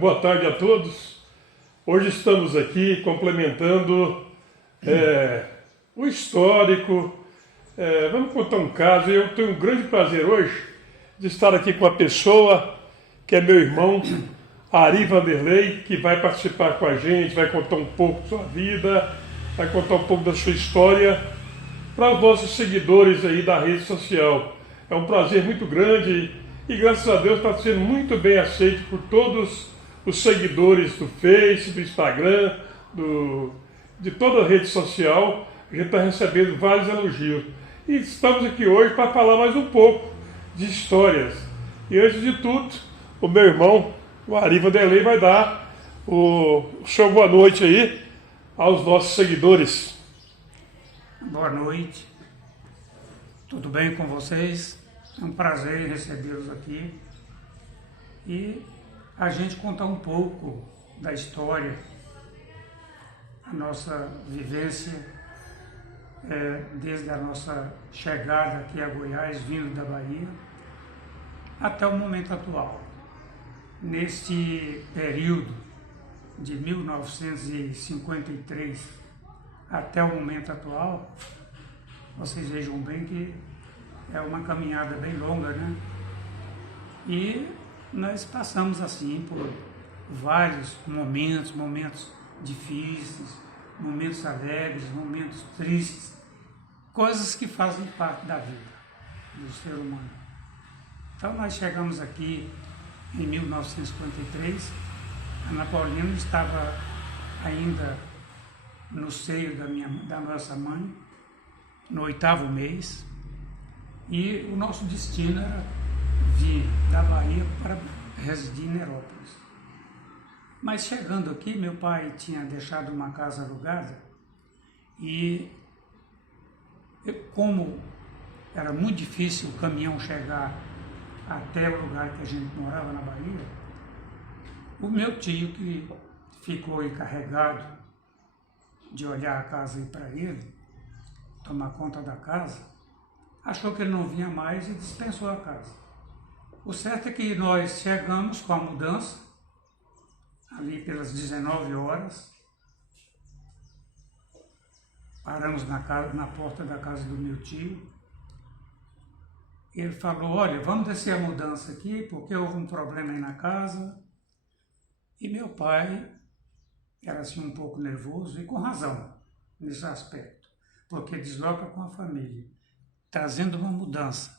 Boa tarde a todos. Hoje estamos aqui complementando o histórico. Vamos contar um caso. Eu tenho um grande prazer hoje de estar aqui com a pessoa que é meu irmão, Ari Vanderlei, que vai participar com a gente, vai contar um pouco da sua vida, vai contar um pouco da sua história para os nossos seguidores aí da rede social. É um prazer muito grande e graças a Deus está sendo muito bem aceito por todos os seguidores do Face, do Instagram, de toda a rede social. A gente está recebendo vários elogios. E estamos aqui hoje para falar mais um pouco de histórias. E antes de tudo, o meu irmão, o Ari Vanderlei, vai dar o seu boa noite aí aos nossos seguidores. Boa noite, tudo bem com vocês? É um prazer recebê-los aqui e a gente contar um pouco da história, a nossa vivência, desde a nossa chegada aqui a Goiás, vindo da Bahia, até o momento atual. Neste período de 1953 até o momento atual, vocês vejam bem que é uma caminhada bem longa, né? E nós passamos assim por vários momentos difíceis, momentos alegres, momentos tristes, coisas que fazem parte da vida do ser humano. Então nós chegamos aqui em 1953, a Ana Paulina estava ainda no seio da nossa mãe, no 8º mês, e o nosso destino era vir da Bahia para residir em Nerópolis. Mas chegando aqui, meu pai tinha deixado uma casa alugada e como era muito difícil o caminhão chegar até o lugar que a gente morava na Bahia, o meu tio, que ficou encarregado de olhar a casa aí para ele, tomar conta da casa, achou que ele não vinha mais e dispensou a casa. O certo é que nós chegamos com a mudança, ali pelas 19 horas, paramos na porta da casa do meu tio. Ele falou: olha, vamos descer a mudança aqui, porque houve um problema aí na casa. E meu pai era assim um pouco nervoso, e com razão nesse aspecto, porque desloca com a família, trazendo uma mudança.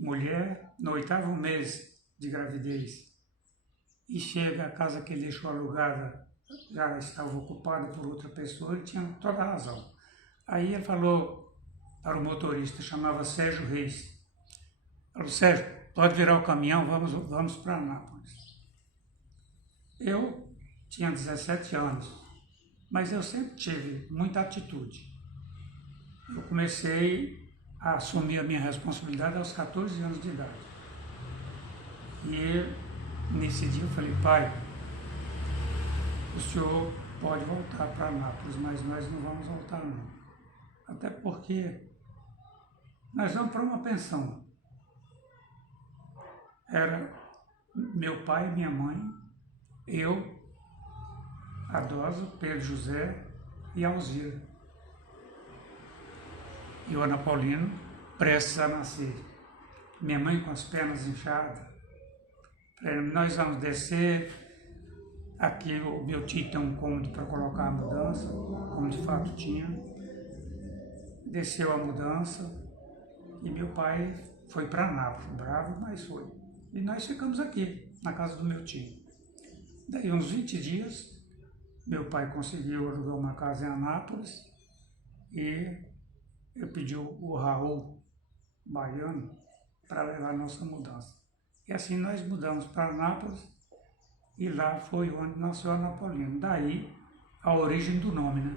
Mulher no 8º mês de gravidez, e chega a casa que ele deixou alugada, já estava ocupada por outra pessoa, ele tinha toda a razão. Aí ele falou para o motorista, chamava Sérgio Reis, falou: Sérgio, pode virar o caminhão, vamos para Anápolis. Eu tinha 17 anos, mas eu sempre tive muita atitude. Eu comecei a assumir a minha responsabilidade aos 14 anos de idade. E nesse dia eu falei: pai, o senhor pode voltar para Anápolis, mas nós não vamos voltar não. Até porque nós vamos para uma pensão. Era meu pai, minha mãe, eu, Adosa, Pedro José e Alzira. E o Ana Paulina prestes a nascer. Minha mãe com as pernas inchadas. Nós vamos descer. Aqui o meu tio tem um cômodo para colocar a mudança, como de fato tinha. Desceu a mudança e meu pai foi para Anápolis, bravo, mas foi. E nós ficamos aqui, na casa do meu tio. Daí uns 20 dias, meu pai conseguiu alugar uma casa em Anápolis e eu pedi o Raul baiano para levar a nossa mudança. E assim nós mudamos para Anápolis e lá foi onde nasceu a Ana Paulina. Daí a origem do nome, né?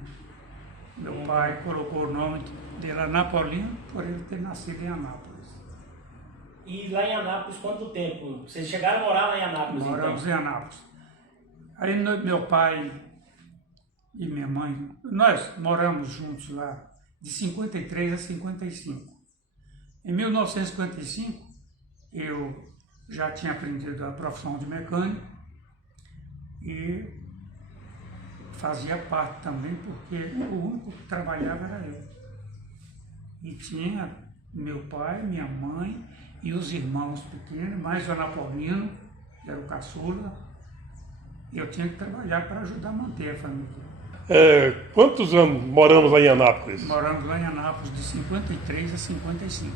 Meu pai colocou o nome dele Ana Paulina por ele ter nascido em Anápolis. E lá em Anápolis, quanto tempo? Vocês chegaram a morar lá em Anápolis? Moramos então? em Anápolis. Aí meu pai e minha mãe, nós moramos juntos lá de 53 a 55. Em 1955, eu já tinha aprendido a profissão de mecânico e fazia parte também, porque o único que trabalhava era eu. E tinha meu pai, minha mãe e os irmãos pequenos, mais o Anapolino, que era o caçula. Eu tinha que trabalhar para ajudar a manter a família. Quantos anos moramos lá em Anápolis? Moramos lá em Anápolis de 53 a 55.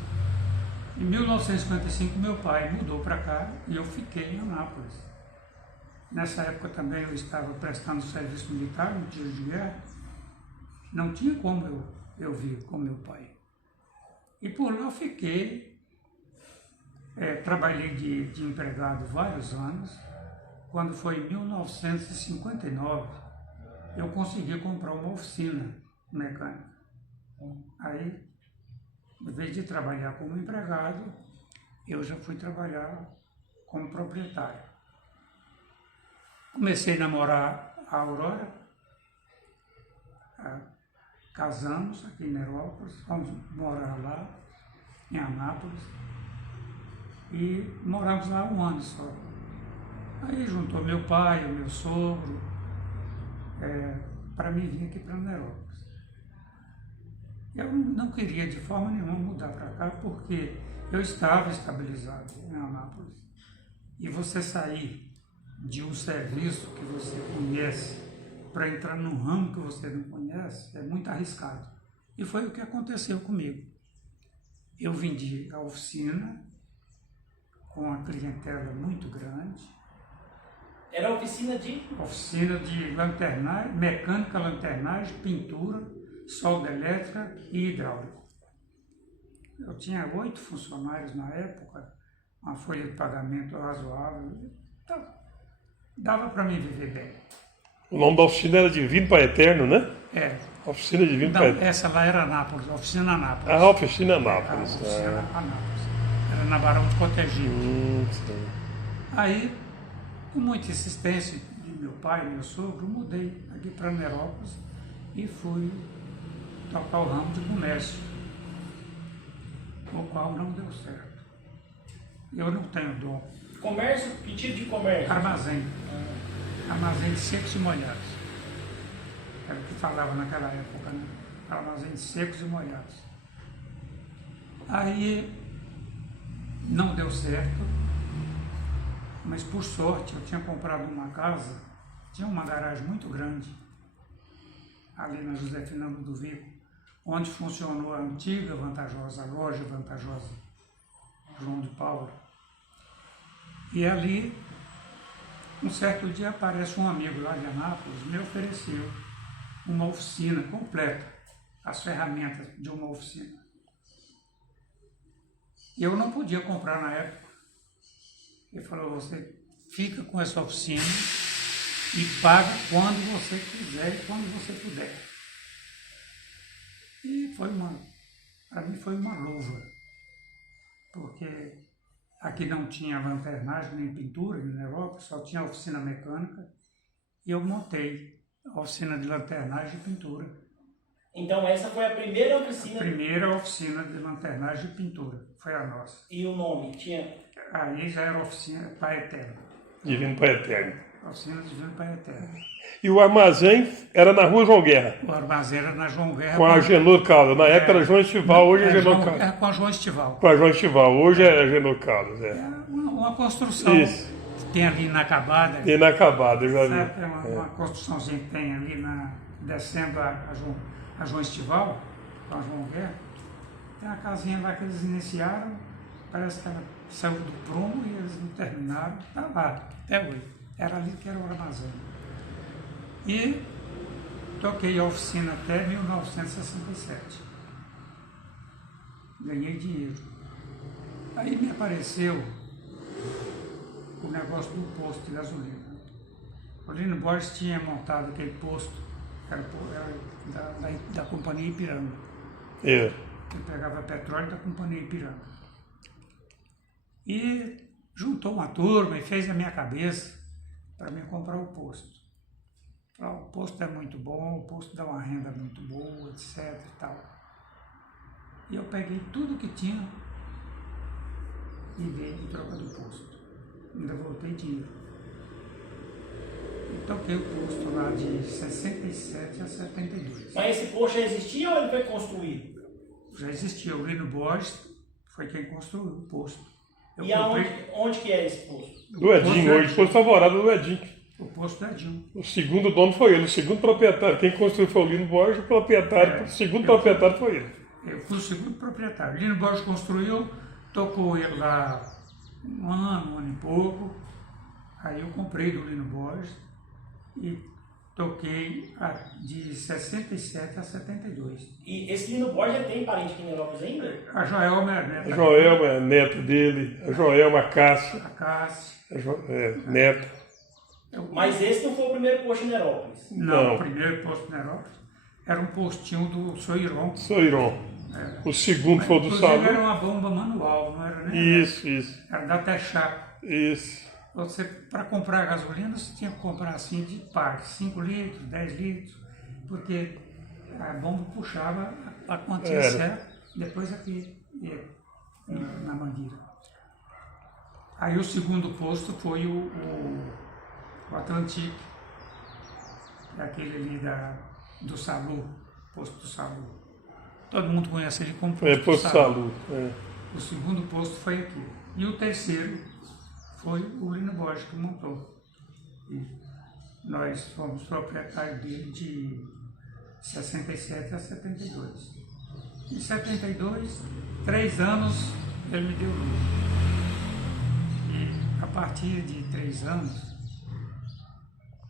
Em 1955 meu pai mudou para cá e eu fiquei em Anápolis. Nessa época também eu estava prestando serviço militar no tiro de guerra. Não tinha como eu vir com meu pai. E por lá eu fiquei, trabalhei de empregado vários anos. Quando foi em 1959, eu consegui comprar uma oficina mecânica. Aí, em vez de trabalhar como empregado, eu já fui trabalhar como proprietário. Comecei a namorar a Aurora, casamos aqui em Nerópolis, fomos morar lá, em Anápolis, e moramos lá um ano só. Aí juntou meu pai, o meu sogro, para mim vir aqui para Nerópolis. Eu não queria de forma nenhuma mudar para cá, porque eu estava estabilizado em Anápolis. E você sair de um serviço que você conhece para entrar num ramo que você não conhece é muito arriscado. E foi o que aconteceu comigo. Eu vendi a oficina com uma clientela muito grande. Era oficina de? Oficina de lanternagem, mecânica, lanternagem, pintura, solda elétrica e hidráulico. Eu tinha 8 funcionários na época, uma folha de pagamento razoável, então, dava para mim viver bem. O nome da oficina era Divino Pai Eterno, né? Oficina Divino Pai Eterno. Essa lá era Anápolis, Oficina Anápolis. A oficina Anápolis. A oficina Anápolis. Era na Barão de Cotegipe. Sim. Aí, com muita insistência de meu pai e meu sogro, mudei aqui para Nerópolis e fui tocar o ramo de comércio, o qual não deu certo. Eu não tenho dom. Comércio? Que tipo de comércio? Armazém. Armazém de secos e molhados. Era o que falava naquela época, né? Armazém de secos e molhados. Aí não deu certo, mas por sorte eu tinha comprado uma casa, tinha uma garagem muito grande, ali na Josefina Ludovico, onde funcionou a antiga vantajosa, a loja vantajosa João de Paulo. E ali, um certo dia aparece um amigo lá de Anápolis, me ofereceu uma oficina completa, as ferramentas de uma oficina. E eu não podia comprar na época. Ele falou, você fica com essa oficina e paga quando você quiser e quando você puder. E para mim foi uma luva, porque aqui não tinha lanternagem nem pintura na Europa, só tinha oficina mecânica, e eu montei a oficina de lanternagem e pintura. Então essa foi a primeira oficina? A primeira oficina de lanternagem e pintura, foi a nossa. E o nome? Tinha? Aí já era oficina Pai Eterno. Divino Pai Eterno. Oficina Divino Pai Eterno. E o armazém era na Rua João Guerra? O armazém era na João Guerra. Com a Agenor Caldas. Na época era João Estival, hoje é Agenor Caldas. Era com a João Estival. Com a João Estival, hoje é Agenor Caldas. É uma construção Isso. que tem ali inacabada. Inacabado, eu já vi. Sabe, é uma construçãozinha que tem ali descendo a João Estival, com a João Guerra. Tem uma casinha lá que eles iniciaram, parece que ela saiu do prumo e eles não terminaram. Está lá, até hoje. Era ali que era o armazém. E toquei a oficina até 1967. Ganhei dinheiro. Aí me apareceu o negócio do posto de gasolina. O Lino Borges tinha montado aquele posto, era da Companhia Ipiranga. É. Ele pegava petróleo da Companhia Ipiranga. E juntou uma turma e fez na minha cabeça para mim comprar o posto. O posto é muito bom, o posto dá uma renda muito boa, etc. e tal. E eu peguei tudo que tinha e dei em troca do posto. Ainda voltei dinheiro. toquei o posto lá de 67 a 72. Mas esse posto já existia ou ele foi construído? Já existia, o Lino Borges foi quem construiu o posto. E onde que é esse posto? Do Edinho, hoje, posto favorável do Edinho. O posto do Edinho. O segundo dono foi ele, o segundo proprietário. Quem construiu foi o Lino Borges, o proprietário, o segundo proprietário foi ele. Eu fui o segundo proprietário. Lino Borges construiu, tocou ele lá um ano e pouco. Aí eu comprei do Lino Borges e toquei de 67 a 72. E esse Lino Borges tem parente aqui em Nilópolis ainda? A Joelma é a neta. A Joelma é a neta dele, a Joelma, a Cássia, A Cássia. neta. Mas esse não foi o primeiro posto em Nilópolis? Não, o primeiro posto de Nilópolis era um postinho do Soiron. Soiron. O segundo foi o do Inclusive era Salu. uma bomba manual, não era nem... Isso. Era da Texaco. Isso. Você, para comprar gasolina, você tinha que comprar assim de par, 5 litros, 10 litros, porque a bomba puxava a quantia certa, depois aqui, na mangueira. Aí o segundo posto foi o Atlantique, que é aquele ali do Salu, posto do Salu. Todo mundo conhece ele como posto do Posto Salu. Salu. O segundo posto foi aqui. E o terceiro foi o Lino Borges que montou. E nós fomos proprietários dele de 67 a 72. Em 72, 3 anos, ele me deu luz. E a partir de 3 anos,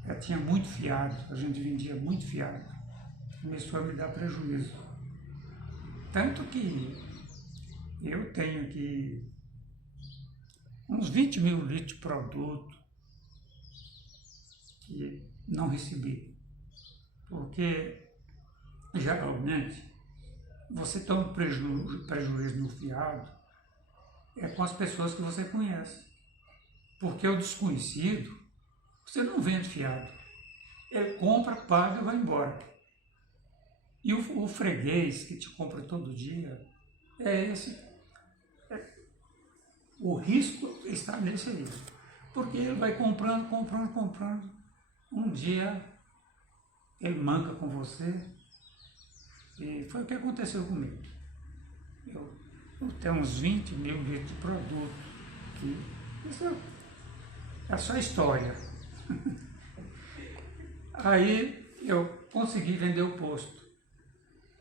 já tinha muito fiado, a gente vendia muito fiado. Começou a me dar prejuízo. Tanto que eu tenho aqui uns 20 mil litros de produto que não recebi. Porque, geralmente, você toma prejuízo no fiado é com as pessoas que você conhece. Porque o desconhecido, você não vende fiado. Ele compra, paga e vai embora. E o freguês que te compra todo dia é esse. O risco está nesse aí. Porque ele vai comprando. Um dia ele manca com você. E foi o que aconteceu comigo. Eu tenho uns 20 mil litros de produto. Isso é só história. Aí eu consegui vender o posto.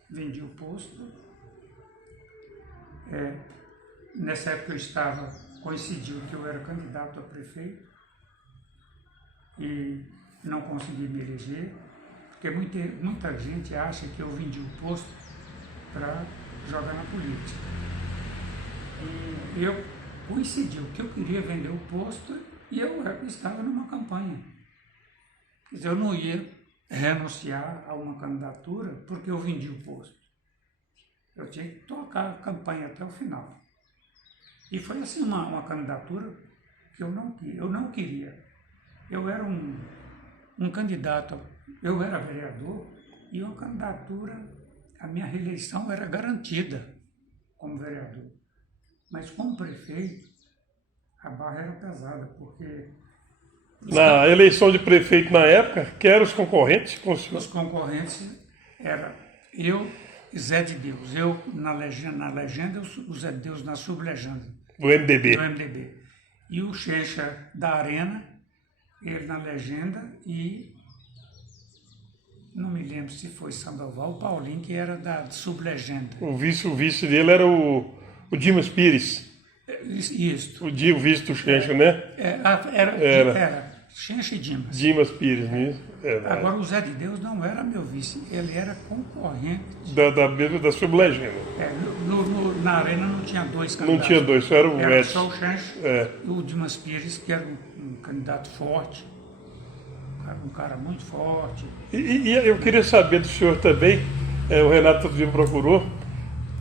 Vendi o posto. Nessa época coincidiu que eu era candidato a prefeito e não consegui me eleger, porque muita gente acha que eu vendi o posto para jogar na política. E eu coincidiu que eu queria vender o posto e eu estava numa campanha. Quer dizer, eu não ia renunciar a uma candidatura porque eu vendi o posto. Eu tinha que tocar a campanha até o final. E foi assim uma candidatura que eu não queria. Eu era um candidato, eu era vereador e uma candidatura, a minha reeleição era garantida como vereador. Mas como prefeito, a barra era pesada, porque... Na eleição de prefeito na época, que eram os concorrentes? Os concorrentes eram eu e Zé de Deus. Eu na legenda, o Zé de Deus na sublegenda. Do MDB. Do MDB. E o Checha da Arena, ele na legenda e... Não me lembro se foi Sandoval ou Paulinho, que era da sublegenda. O vice dele era o Dimas Pires. Isso. O vice do Chencha, né? Era Chencha e Dimas. Dimas Pires, né? Agora o Zé de Deus não era meu vice, ele era concorrente. Da sublegenda. Na Arena não tinha dois candidatos. Não tinha dois, só era o Era Edson. só o Chencha e o Dimas Pires, que era um candidato forte, um cara muito forte. E eu queria saber do senhor também, o Renato outro dia procurou,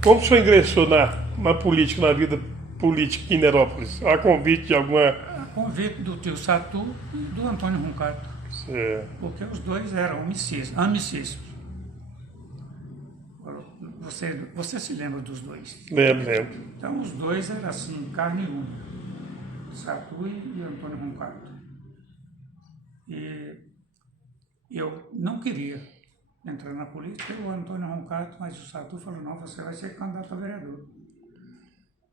como o senhor ingressou na política, na vida política em Nilópolis? A convite de alguma... A convite do tio Satu e do Antônio Roncato. Porque os dois eram amicíssimos. Você se lembra dos dois? Lembro. Então os dois eram assim, carne uma. Satu e Antônio Roncato. E Eu não queria entrar na política, o Antônio Roncato, mas o Satu falou, não, você vai ser candidato a vereador.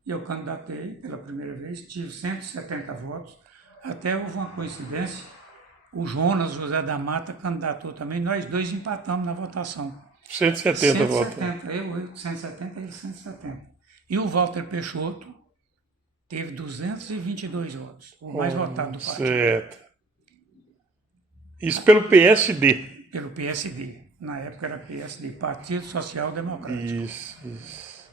E eu candidatei pela primeira vez, tive 170 votos, até houve uma coincidência, o Jonas José da Mata candidatou também, nós dois empatamos na votação. 170 votos. 170, eu 170, ele 170. E o Walter Peixoto teve 222 votos, o mais votado do partido. Certo. Isso pelo PSD. Pelo PSD. Na época era PSD, Partido Social Democrático. Isso.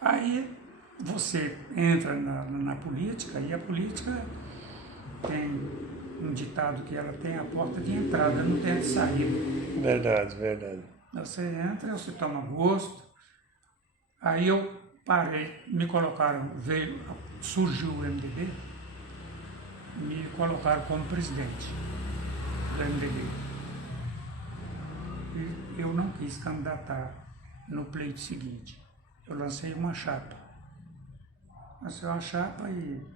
Aí você entra na política e a política tem um ditado que ela tem a porta de entrada, não tem a de saída. Verdade. Você entra, você toma gosto. Aí eu parei, me colocaram, surgiu o MDB, me colocaram como presidente do MDB. E eu não quis candidatar no pleito seguinte. Eu lancei uma chapa. Lancei uma chapa e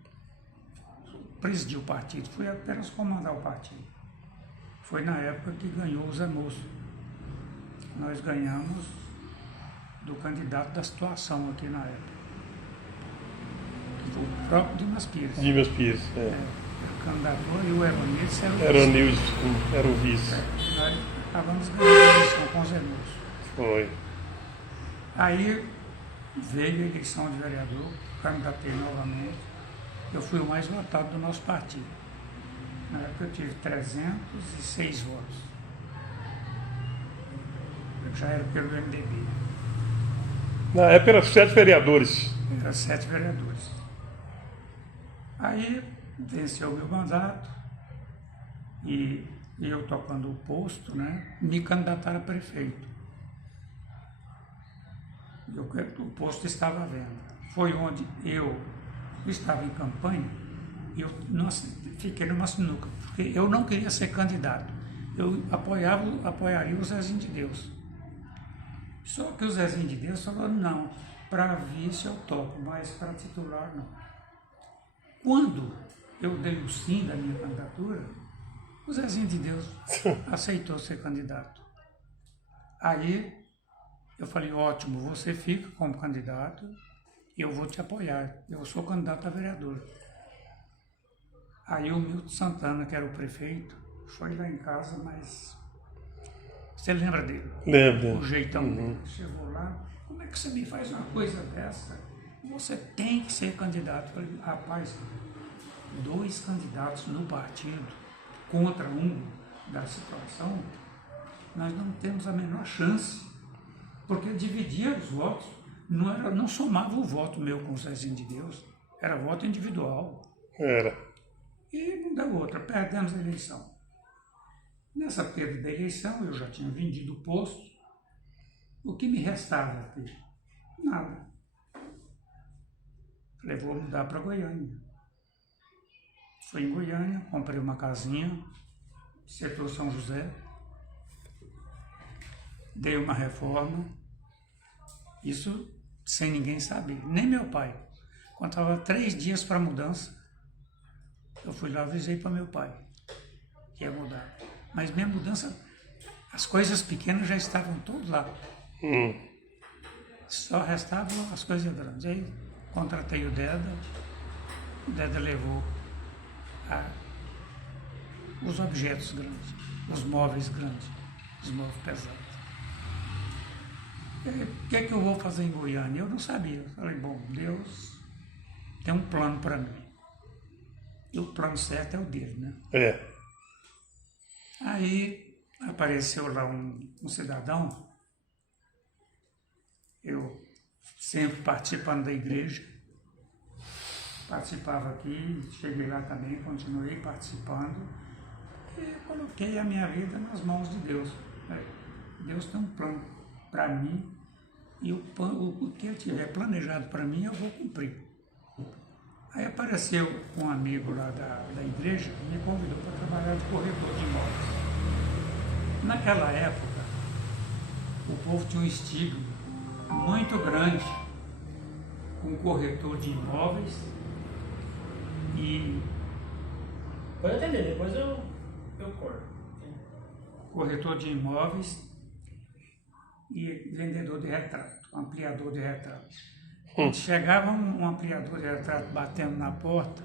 presidi o partido. Fui apenas comandar o partido. Foi na época que ganhou o Zé Moço. Nós ganhamos do candidato da situação aqui na época. Que foi o próprio Dimas Pires. Dimas Pires, O candidato e o Evanilson era o vice. Nós acabamos ganhando a eleição com o Zé Moço. Foi. Aí veio a eleição de vereador, candidatei novamente. Eu fui o mais votado do nosso partido. Na época eu tive 306 votos. Eu já era pelo MDB. Na época eram 7 vereadores. Eram 7 vereadores. Aí venceu o meu mandato e eu tocando o posto, né, me candidataram a prefeito. O posto estava à venda. Foi onde eu estava em campanha e eu fiquei numa sinuca, porque eu não queria ser candidato. Eu apoiaria o Zezinho de Deus. Só que o Zezinho de Deus falou, não, para vice eu topo, mas para titular não. Quando eu dei o sim da minha candidatura, o Zezinho de Deus aceitou ser candidato. Aí eu falei, ótimo, você fica como candidato e eu vou te apoiar. Eu sou candidato a vereador. Aí o Milton Santana, que era o prefeito, foi lá em casa, mas você lembra dele? Lembro. O jeitão dele. Chegou lá, como é que você me faz uma coisa dessa? Você tem que ser candidato. Eu falei, rapaz, 2 candidatos no partido contra um da situação, nós não temos a menor chance, porque dividia os votos, não somava o voto meu com o Zezinho de Deus, era voto individual. Era. E não deu outra, perdemos a eleição. Nessa perda da eleição, eu já tinha vendido o posto, o que me restava aqui? Nada. Falei, vou mudar para Goiânia. Fui em Goiânia, comprei uma casinha, setor São José, dei uma reforma, isso sem ninguém saber, nem meu pai. Quando estava 3 dias para a mudança, eu fui lá, avisei para meu pai que ia mudar. Mas minha mudança, as coisas pequenas já estavam todas lá. Só restavam as coisas grandes. Aí contratei o Deda levou os objetos grandes, os móveis grandes, os móveis pesados. O que é que eu vou fazer em Goiânia? Eu não sabia. Eu falei, bom, Deus tem um plano para mim. E o plano certo é o dele, né? É. Aí apareceu lá um cidadão, eu sempre participando da igreja, participava aqui, cheguei lá também, continuei participando e coloquei a minha vida nas mãos de Deus. Deus tem um plano para mim e o que Ele tiver planejado para mim eu vou cumprir. Aí apareceu um amigo lá da igreja que me convidou para trabalhar de corretor de imóveis. Naquela época, o povo tinha um estigma muito grande com corretor de imóveis e... Pode entender, depois eu corto. corretor de imóveis e vendedor de retrato, ampliador de retrato. Quando chegava um ampliador de retrato batendo na porta,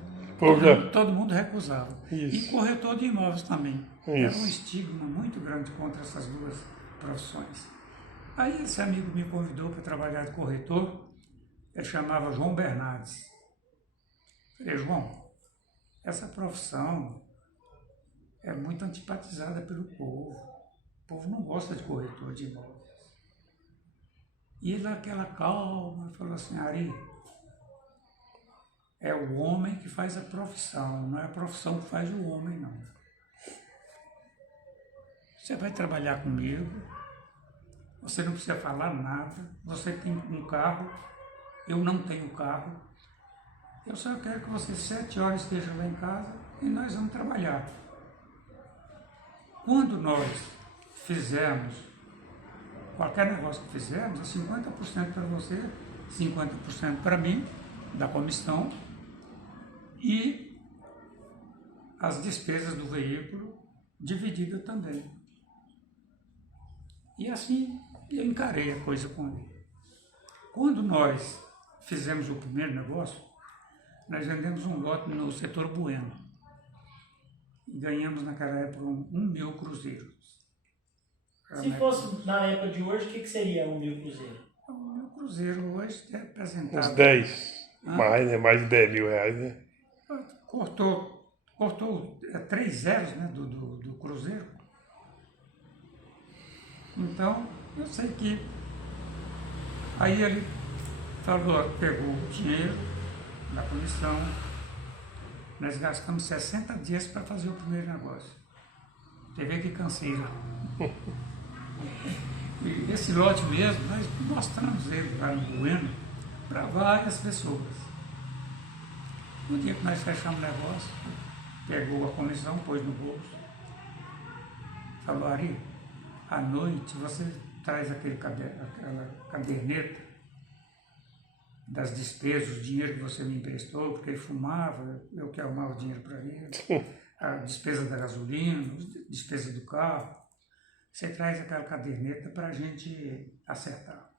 todo mundo recusava. Isso. E corretor de imóveis também. Isso. Era um estigma muito grande contra essas duas profissões. Aí esse amigo me convidou para trabalhar de corretor, ele chamava João Bernardes. Falei, João, essa profissão é muito antipatizada pelo povo. O povo não gosta de corretor de imóveis. E ele, naquela calma, falou assim, Ari, é o homem que faz a profissão, não é a profissão que faz o homem, não. Você vai trabalhar comigo, você não precisa falar nada, você tem um carro, eu não tenho carro, eu só quero que você 7 horas esteja lá em casa e nós vamos trabalhar. Quando nós fizermos qualquer negócio que fizermos, é 50% para você, 50% para mim, da comissão, e as despesas do veículo dividida também. E assim eu encarei a coisa com ele. Quando nós fizemos o primeiro negócio, nós vendemos um lote no setor Bueno. E ganhamos naquela época 1.000 cruzeiros. Se fosse na época de hoje, o que seria 1.000 cruzeiros? 1.000 cruzeiros hoje é representado. Uns 10. Mais, né? Mais de 10 mil reais, né? Cortou 3 zeros, né, do cruzeiro. Então, eu sei que aí ele falou, pegou o dinheiro da comissão, nós gastamos 60 dias para fazer o primeiro negócio. Teve que canseira. E esse lote mesmo, nós mostramos ele lá no Bueno para várias pessoas. No dia que nós fechamos o negócio, pegou a comissão, pôs no bolso, falou, Ari, à noite você traz aquela caderneta das despesas, o dinheiro que você me emprestou, porque ele fumava, eu que arrumava o dinheiro para ele, a despesa da gasolina, a despesa do carro. Você traz aquela caderneta para a gente acertar.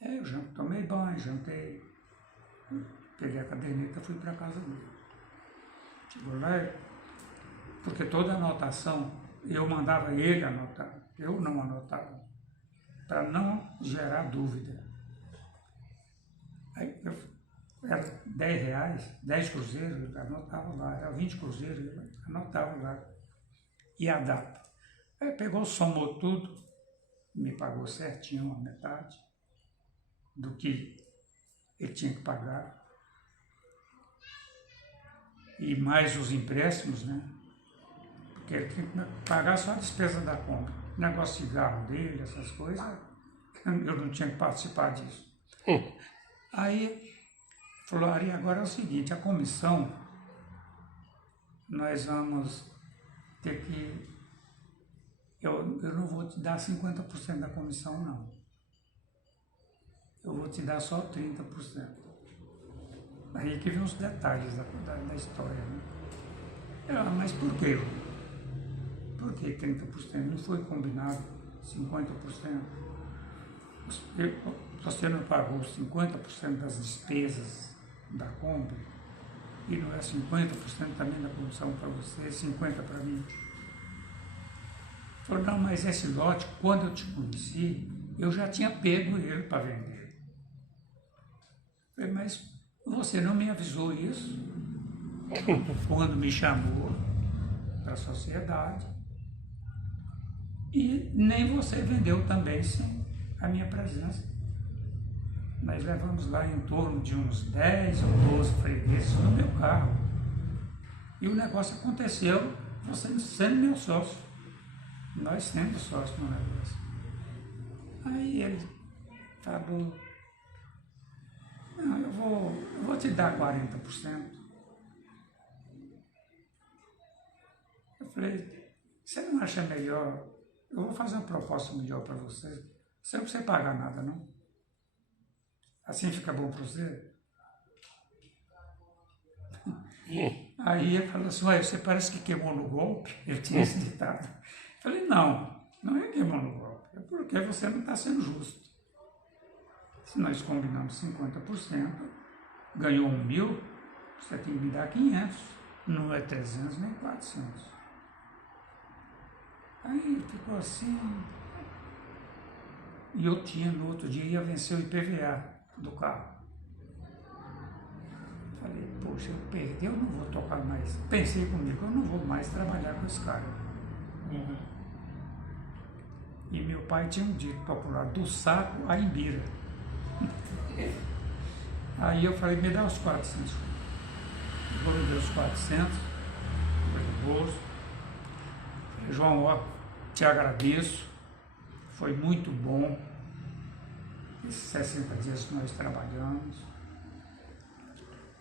Aí eu tomei banho, jantei, peguei a caderneta e fui para casa dele. Chegou lá, porque toda anotação, eu mandava ele anotar, eu não anotava, para não gerar dúvida. Aí era 10 reais, 10 cruzeiros, eu anotava lá, era 20 cruzeiros, eu anotava lá. E a data. Aí pegou, somou tudo, me pagou certinho a metade do que ele tinha que pagar. E mais os empréstimos, né? Porque ele tinha que pagar só a despesa da compra. O negócio de cigarro dele, essas coisas, eu não tinha que participar disso. Aí falou, Ari, agora é o seguinte, a comissão, nós vamos ter que... Eu não vou te dar 50% da comissão, não. Eu vou te dar só 30%. Aí que vem os detalhes da história, né? Mas por quê? Por que 30%? Não foi combinado 50%? Você não pagou 50% das despesas da compra e não é 50% também da comissão para você, 50% para mim? Falou, não, mas esse lote, quando eu te conheci, eu já tinha pego ele para vender. Falei, mas você não me avisou isso quando me chamou para a sociedade e nem você vendeu também sem a minha presença. Nós levamos lá em torno de uns 10 ou 12 fregueses no meu carro. E o negócio aconteceu, você sendo meu sócio. Nós sendo sócios no negócio. Aí ele falou, não, eu vou te dar 40%. Eu falei, você não acha melhor? Eu vou fazer uma proposta melhor para você. Você não precisa pagar nada, não? Assim fica bom para você? Aí ele falou assim, ué, você parece que queimou no golpe. Ele tinha esse ditado. Eu falei, não é queimou no golpe, é porque você não está sendo justo. Se nós combinamos 50%, ganhou 1.000, você tem que me dar 500, não é 300 nem 400. Aí ele ficou assim, e eu tinha no outro dia, ia vencer o IPVA do carro. Falei, poxa, eu perdi, eu não vou tocar mais. Pensei comigo, eu não vou mais trabalhar com esse cara. E meu pai tinha um dito popular, do saco à imbira. Aí eu falei, me dá os 400. Ele me deu os 400, foi no bolso. Falei, João, ó, te agradeço, foi muito bom esses 60 dias que nós trabalhamos.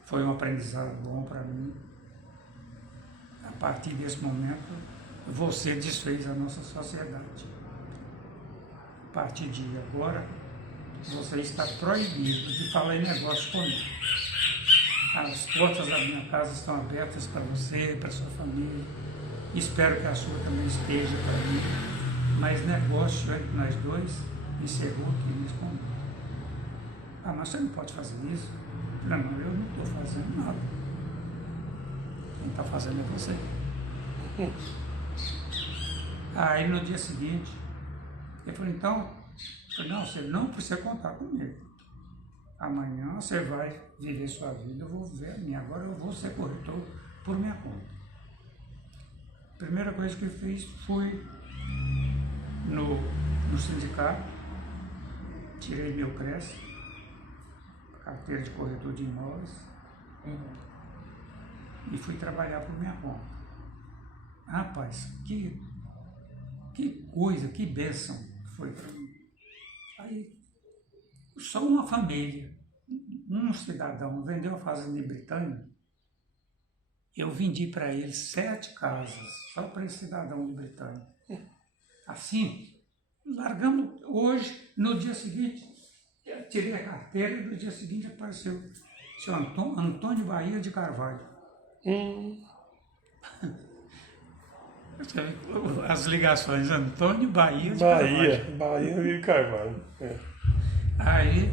Foi um aprendizado bom para mim. A partir desse momento, você desfez a nossa sociedade. A partir de agora, você está proibido de falar em negócio comigo. As portas da minha casa estão abertas para você, para sua família. Espero que a sua também esteja para mim. Mas negócio entre nós dois encerrou aqui nesse momento. Ah, mas você não pode fazer isso? Não, eu não estou fazendo nada. Quem está fazendo é você. Aí no dia seguinte, ele falou, então, não, você não precisa contar comigo. Amanhã você vai viver sua vida, eu vou viver a minha. Agora eu vou ser corretor por minha conta. Primeira coisa que eu fiz, fui no sindicato, tirei meu CRES, carteira de corretor de imóveis, e fui trabalhar por minha conta. Rapaz, que coisa, que bênção foi para mim. Aí, só uma família, um cidadão vendeu a fazenda em Britânia, eu vendi para ele 7 casas, só para esse cidadão de Britânia. Assim, largamos hoje, no dia seguinte, eu tirei a carteira e no dia seguinte apareceu o senhor Antônio Bahia de Carvalho. As ligações, Antônio Bahia de Carvalho. Bahia de Carvalho. É. Aí,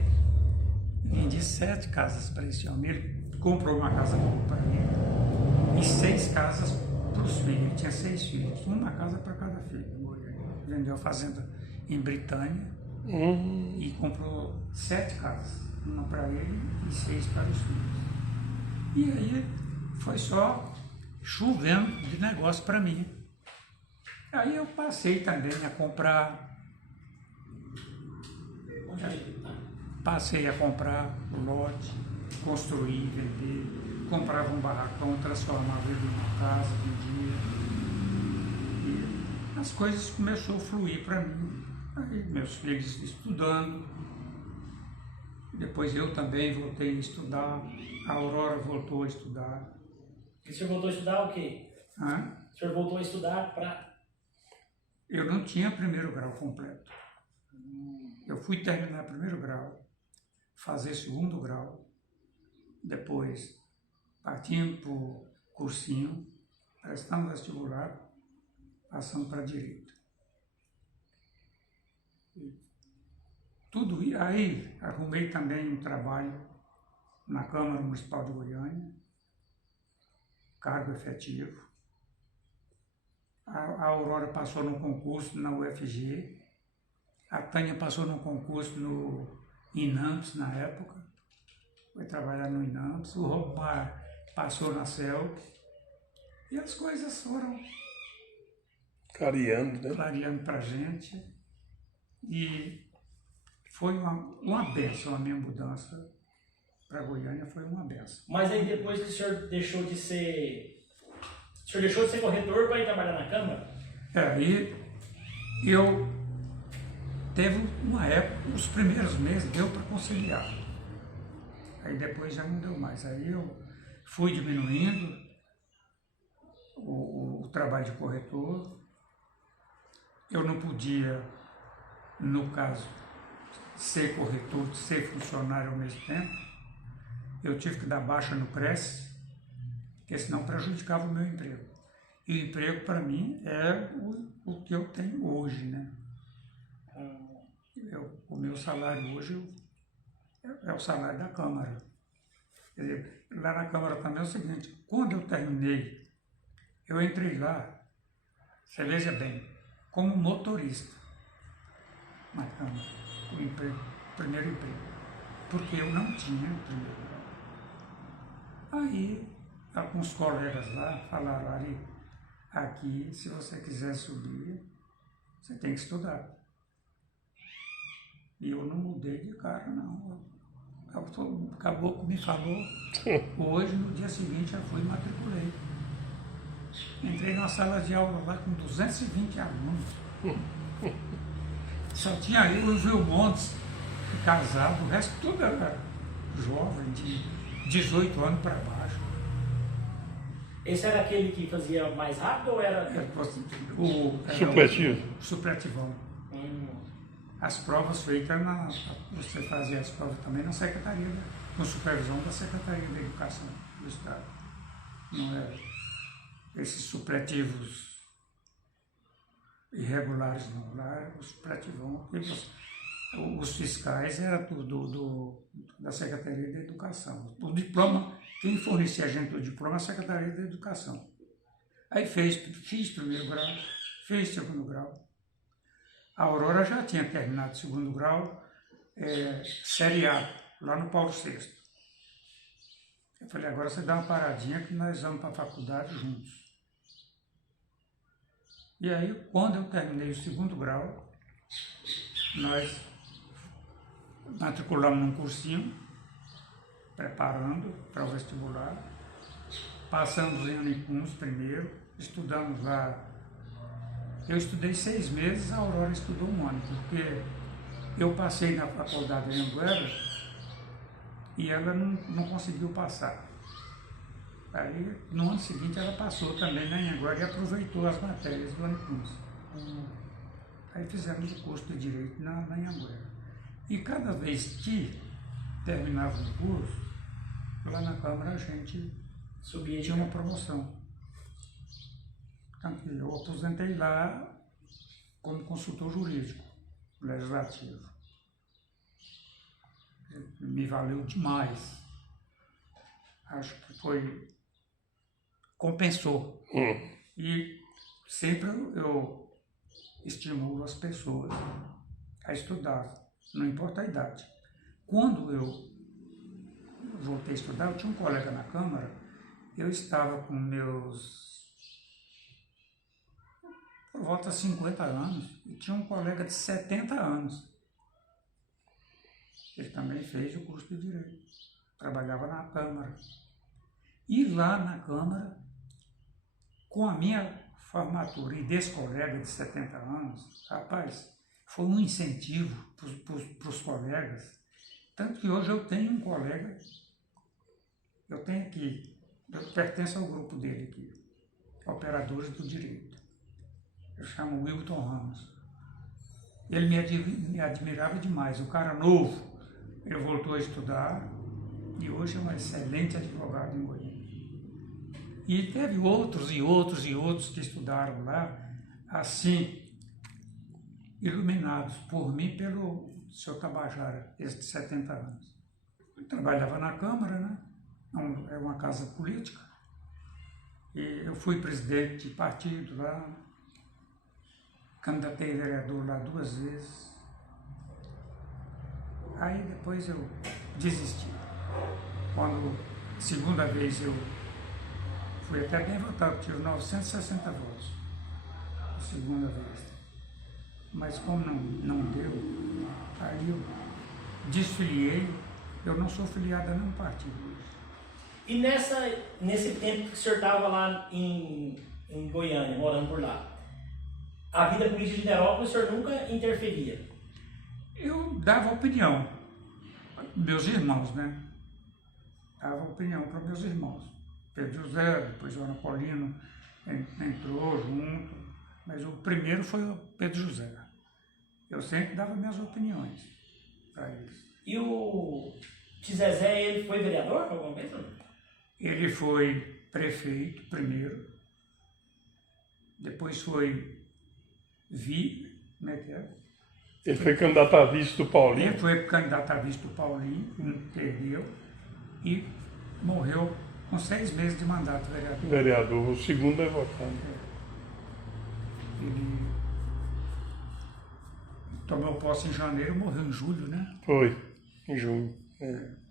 vendi 7 casas para esse homem. Ele comprou uma casa para ele e 6 casas para os filhos. Ele tinha 6 filhos, uma casa para cada filho. Vendeu a fazenda em Britânia e comprou 7 casas, uma para ele e 6 para os filhos. E aí foi só chovendo de negócio para mim. Aí eu passei também a comprar. Passei a comprar lote, construir, vender, comprava um barracão, transformava ele em uma casa, vendia. E as coisas começaram a fluir para mim. Aí meus filhos estudando, depois eu também voltei a estudar, a Aurora voltou a estudar. E o senhor voltou a estudar o quê? O senhor voltou a estudar para... Eu não tinha primeiro grau completo. Eu fui terminar primeiro grau, fazer segundo grau, depois partindo para o cursinho, prestando vestibular, passando para direito. Tudo aí, arrumei também um trabalho na Câmara Municipal de Goiânia, cargo efetivo. A Aurora passou no concurso na UFG, a Tânia passou no concurso no INAMPS na época, foi trabalhar no INAMPS, o Romar passou na CELP, e as coisas foram clareando para a gente, e foi uma bênção a minha mudança para Goiânia, foi uma bênção. Mas aí depois que o senhor deixou de ser... O senhor deixou de ser corretor para ir trabalhar na Câmara? Aí eu teve uma época, os primeiros meses deu para conciliar. Aí depois já não deu mais. Aí eu fui diminuindo o trabalho de corretor. Eu não podia, no caso, ser corretor, ser funcionário ao mesmo tempo. Eu tive que dar baixa no CRES, que porque senão prejudicava o meu emprego. E o emprego, para mim, é o que eu tenho hoje, né? O meu salário hoje é o salário da Câmara. Quer dizer, lá na Câmara também é o seguinte, quando eu terminei, eu entrei lá, você veja bem, como motorista na Câmara, primeiro emprego, porque eu não tinha primeiro grau. Aí, alguns colegas lá falaram, Ari, aqui, se você quiser subir, você tem que estudar. E eu não mudei de cara, não. O caboclo me falou, hoje, no dia seguinte, eu fui e matriculei. Entrei na sala de aula lá com 220 alunos. Só tinha eu e o Gil Montes, casado, o resto tudo era jovem, de 18 anos para baixo. Esse era aquele que fazia mais rápido ou era... Era Supletivo. o supletivão. As provas feitas, você fazia as provas também na Secretaria, com supervisão da Secretaria da Educação do Estado. Não era esses supletivos irregulares, não. Lá era o supletivão. Os fiscais eram da Secretaria da Educação. O diploma, quem fornecia a gente o diploma é a Secretaria da Educação. Aí fiz primeiro grau, fiz segundo grau. A Aurora já tinha terminado segundo grau, Série A, lá no Paulo VI. Eu falei, agora você dá uma paradinha que nós vamos para a faculdade juntos. E aí, quando eu terminei o segundo grau, nós matriculamos num cursinho, preparando para o vestibular, passamos em Unicuns primeiro, estudamos lá. Eu estudei 6 meses, a Aurora estudou 1 ano, porque eu passei na faculdade em Anguera e ela não conseguiu passar. Aí, no ano seguinte, ela passou também na Anguera e aproveitou as matérias do Unicuns. Aí fizemos o curso de Direito na Anguera. E cada vez que terminava o curso, lá na Câmara a gente tinha uma promoção. Eu aposentei lá como consultor jurídico, legislativo. Me valeu demais. Acho que compensou. E sempre eu estimulo as pessoas a estudar, não importa a idade. Quando eu voltei a estudar, eu tinha um colega na Câmara, eu estava com por volta de 50 anos, e tinha um colega de 70 anos. Ele também fez o curso de Direito, trabalhava na Câmara. E lá na Câmara, com a minha formatura e desse colega de 70 anos, rapaz, foi um incentivo para os colegas. Tanto que hoje eu tenho um colega, eu pertenço ao grupo dele aqui, Operadores do Direito. Eu chamo Wilton Ramos. Ele me admirava demais, um cara novo. Ele voltou a estudar e hoje é um excelente advogado em Goiânia. E teve outros e outros e outros que estudaram lá, assim, iluminados por mim e pelo seu Tabajara, esse de 70 anos. Eu trabalhava na Câmara, né? É uma casa política. E eu fui presidente de partido lá, candidatei vereador lá 2 vezes. Aí depois eu desisti. Quando, segunda vez, eu fui até bem votado, tive 960 votos, a segunda vez. Mas como não deu, aí eu desfiliei, eu não sou filiado a nenhum partido hoje. E nesse tempo que o senhor estava lá em Goiânia, morando por lá, a vida política de Niterópolis, o senhor nunca interferia? Eu dava opinião, meus irmãos, né? Dava opinião para meus irmãos. Pedro José, depois o Ana Paulino entrou junto, mas o primeiro foi o Pedro José. Eu sempre dava minhas opiniões para eles. E o Zezé, ele foi vereador alguma vez? Ele foi prefeito primeiro, depois foi como é que é? Ele foi candidato a vice do Paulinho. Ele foi candidato a vice do Paulinho, perdeu, e morreu com 6 meses de mandato, vereador. Vereador, o segundo é votado. Ele tomou posse em janeiro, morreu em julho, né? Foi, em junho.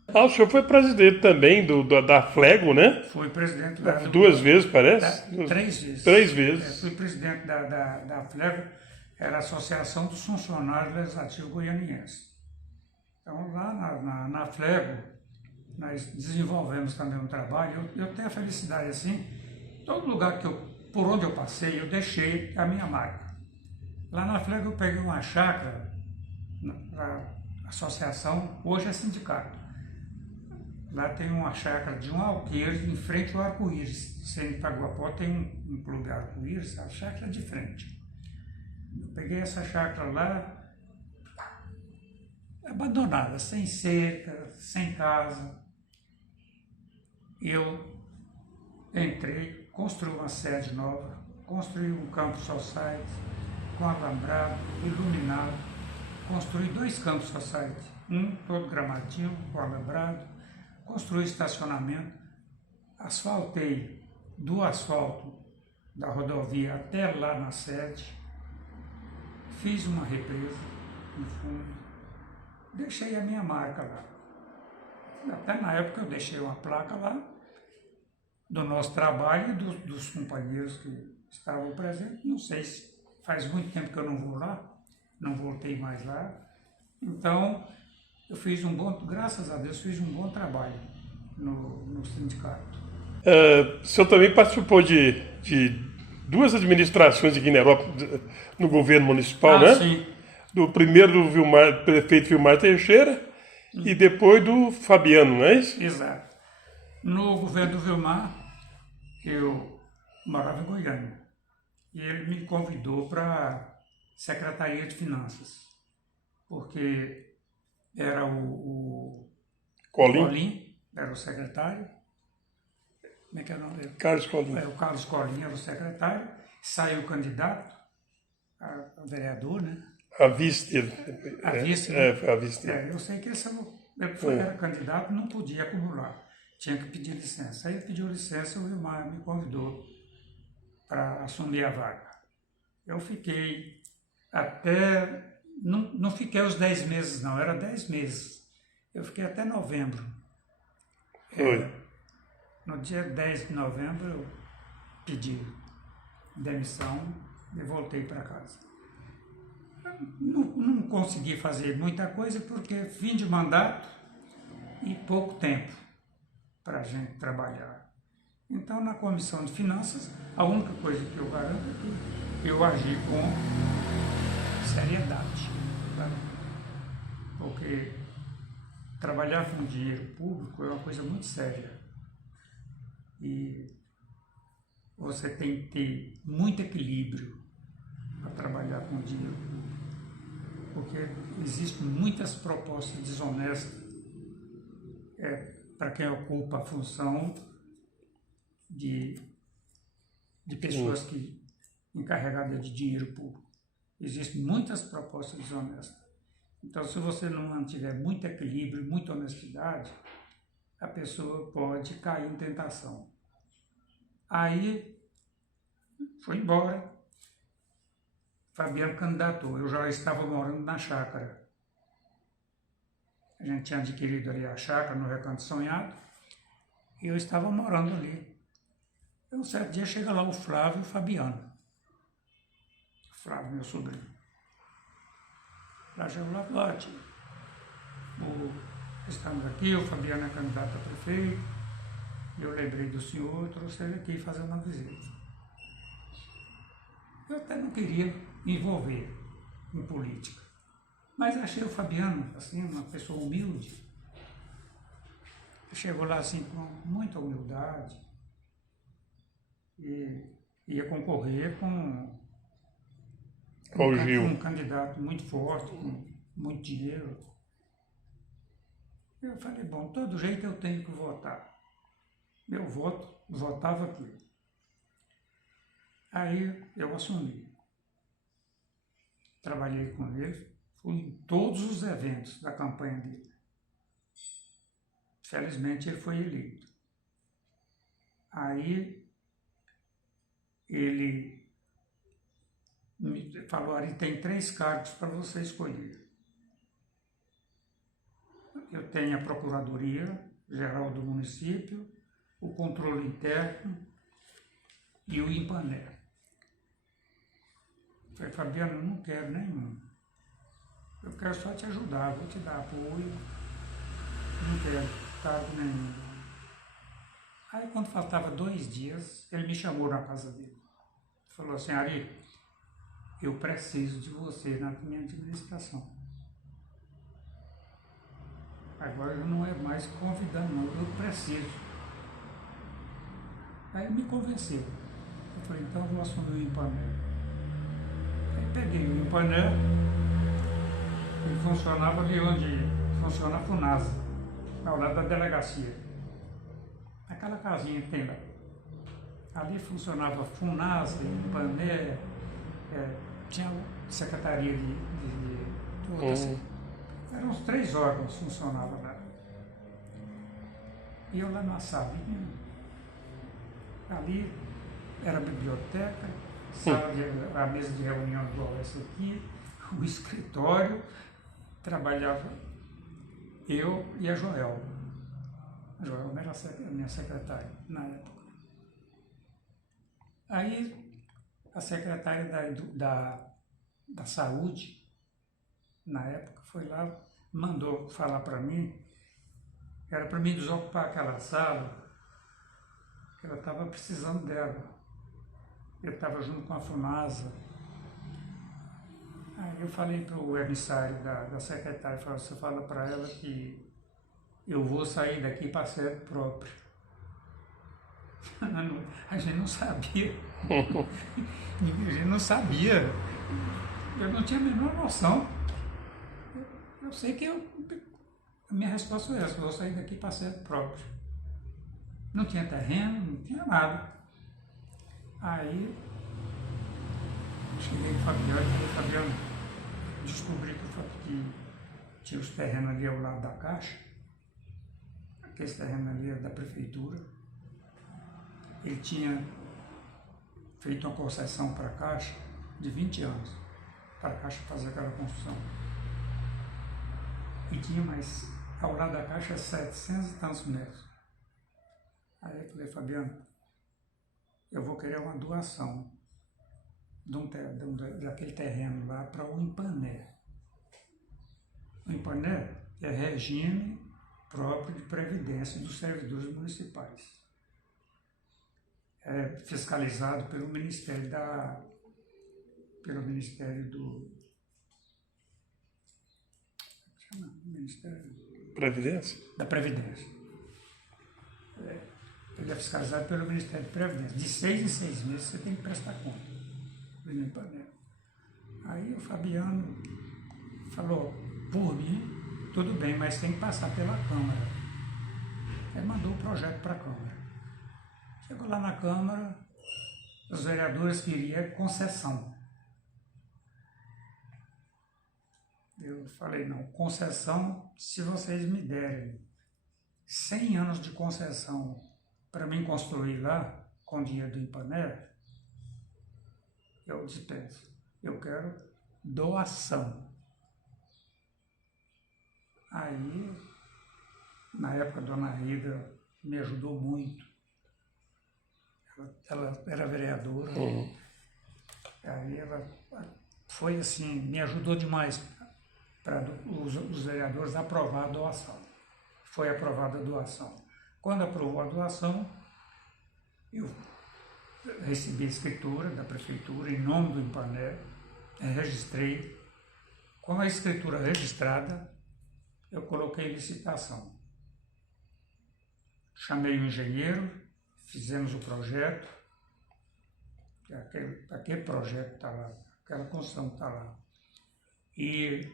O senhor foi presidente também da Flego, né? Foi presidente 2 vezes, parece? 3 vezes. 3 vezes. Fui presidente da FLEGO, era a Associação dos Funcionários Legislativos Goianienses. Então, lá na FLEGO, nós desenvolvemos também um trabalho. Eu tenho a felicidade, assim, todo lugar por onde eu passei, eu deixei a minha marca. Lá na FLEGO eu peguei uma chácara, para associação, hoje é sindicato. Lá tem uma chácara de um alqueire em frente ao Arco-Íris. Você em Itaguapó tem um clube Arco-Íris, a chácara é de frente. Eu peguei essa chácara lá, abandonada, sem cerca, sem casa. Eu entrei, construí uma sede nova, construí um campo society com alambrado, iluminado. Construí 2 campos society, um todo gramadinho, com alambrado. Construí estacionamento, asfaltei do asfalto da rodovia até lá na sede, fiz uma represa no fundo, deixei a minha marca lá. Até na época eu deixei uma placa lá do nosso trabalho e dos companheiros que estavam presentes. Não sei se faz muito tempo que eu não vou lá, não voltei mais lá. Então, eu fiz graças a Deus, fiz um bom trabalho no sindicato. O senhor também participou de 2 administrações aqui na Europa, no governo municipal, né? Sim. Do primeiro do prefeito Vilmar Teixeira e depois do Fabiano, não é isso? Exato. No governo do Vilmar, eu morava em Goiânia e ele me convidou para a Secretaria de Finanças, porque era o Colim, era o secretário. Como é que é o nome dele? Carlos Colim. O Carlos Colim era o secretário, saiu candidato a vereador, né? A vice dele. A vice, né? Foi a vice dele. Eu sei que ele era candidato, não podia acumular, tinha que pedir licença. Aí ele pediu licença, o Vilmar me convidou para assumir a vaga. Eu fiquei até... Não fiquei os 10 meses, não, era 10 meses. Eu fiquei até novembro. Foi. No dia 10 de novembro, eu pedi demissão e voltei para casa. Não consegui fazer muita coisa porque fim de mandato e pouco tempo para a gente trabalhar. Então, na Comissão de Finanças, a única coisa que eu garanto é que eu agi com seriedade, tá? Porque trabalhar com dinheiro público é uma coisa muito séria e você tem que ter muito equilíbrio para trabalhar com dinheiro público, porque existem muitas propostas desonestas para quem ocupa a função de pessoas que encarregadas de dinheiro público. Existem muitas propostas desonestas. Então, se você não mantiver muito equilíbrio, muita honestidade, a pessoa pode cair em tentação. Aí, foi embora. Fabiano candidatou. Eu já estava morando na chácara. A gente tinha adquirido ali a chácara no Recanto Sonhado e eu estava morando ali. E um certo dia chega lá o Flávio e o Fabiano. O Flávio, meu sobrinho. Lá chegou lá e falou: tio, estamos aqui, o Fabiano é candidato a prefeito, eu lembrei do senhor, trouxe ele aqui fazer uma visita. Eu até não queria me envolver em política, mas achei o Fabiano, assim, uma pessoa humilde. Ele chegou lá, assim, com muita humildade e ia concorrer com um candidato muito forte, com muito dinheiro. Eu falei, bom, todo jeito eu tenho que votar. meu voto, votava aquilo. Aí eu assumi. Trabalhei com ele, fui em todos os eventos da campanha dele. Felizmente ele foi eleito. Aí ele me falou, Ari, tem 3 cargos para você escolher. Eu tenho a Procuradoria Geral do Município, o Controle Interno e o INPANER. Eu falei, Fabiano, eu não quero nenhum. Eu quero só te ajudar, vou te dar apoio. Não quero cargo nenhum. Aí quando faltava 2 dias, ele me chamou na casa dele. Falou assim, Ari, eu preciso de você na minha administração. Agora não é mais convidando, não, eu preciso. Aí ele me convenceu. Eu falei, então eu vou assumir o INPANER. Aí peguei o INPANER, ele funcionava ali onde funciona a FUNASA, ao lado da delegacia. Aquela casinha que tem lá. Ali funcionava FUNASA, INPANER, tinha secretaria de outras. Eram uns 3 órgãos que funcionavam lá. E eu lá na salinha, ali era a biblioteca, a mesa de reunião igual essa aqui, o escritório, trabalhava eu e a Joelma. A Joelma era a minha secretária na época. Aí a secretária da saúde, na época, foi lá, mandou falar para mim, era para mim desocupar aquela sala, que ela estava precisando dela. Eu estava junto com a FUNASA. Aí eu falei para o emissário da secretária, você fala para ela que eu vou sair daqui para ser próprio. A gente não sabia. A gente não sabia. Eu não tinha a menor noção. Eu sei que a minha resposta foi essa, eu vou sair daqui para ser próprio. Não tinha terreno, não tinha nada. Aí cheguei com o Fabiano e falei, Fabiano, descobri que tinha os terrenos ali ao lado da Caixa, aqueles terrenos ali era da prefeitura. Ele tinha feito uma concessão para a Caixa de 20 anos, para a Caixa fazer aquela construção. E tinha mais, ao lado da Caixa, 700 e tantos metros. Aí eu falei, Fabiano, eu vou querer uma doação daquele terreno lá para o INPANER. O INPANER é regime próprio de previdência dos servidores municipais. É fiscalizado pelo Ministério Previdência? Da Previdência. Ele é fiscalizado pelo Ministério da Previdência. De 6 em 6 meses você tem que prestar conta do INPANER. Aí o Fabiano falou, por mim, tudo bem, mas tem que passar pela Câmara. Aí mandou o projeto para a Câmara. Chegou lá na Câmara, os vereadores queriam concessão. Eu falei, não, concessão, se vocês me derem 100 anos de concessão para mim construir lá, com dinheiro do INPANER, eu dispenso. Eu quero doação. Aí, na época, a dona Rida me ajudou muito. Ela era vereadora. Aí ela foi assim, me ajudou demais para os vereadores aprovar a doação. Foi aprovada a doação. Quando aprovou a doação, eu recebi a escritura da prefeitura em nome do INPANER, registrei. Com a escritura registrada, eu coloquei licitação. Chamei o engenheiro, fizemos o projeto, aquele projeto está lá, aquela construção está lá. E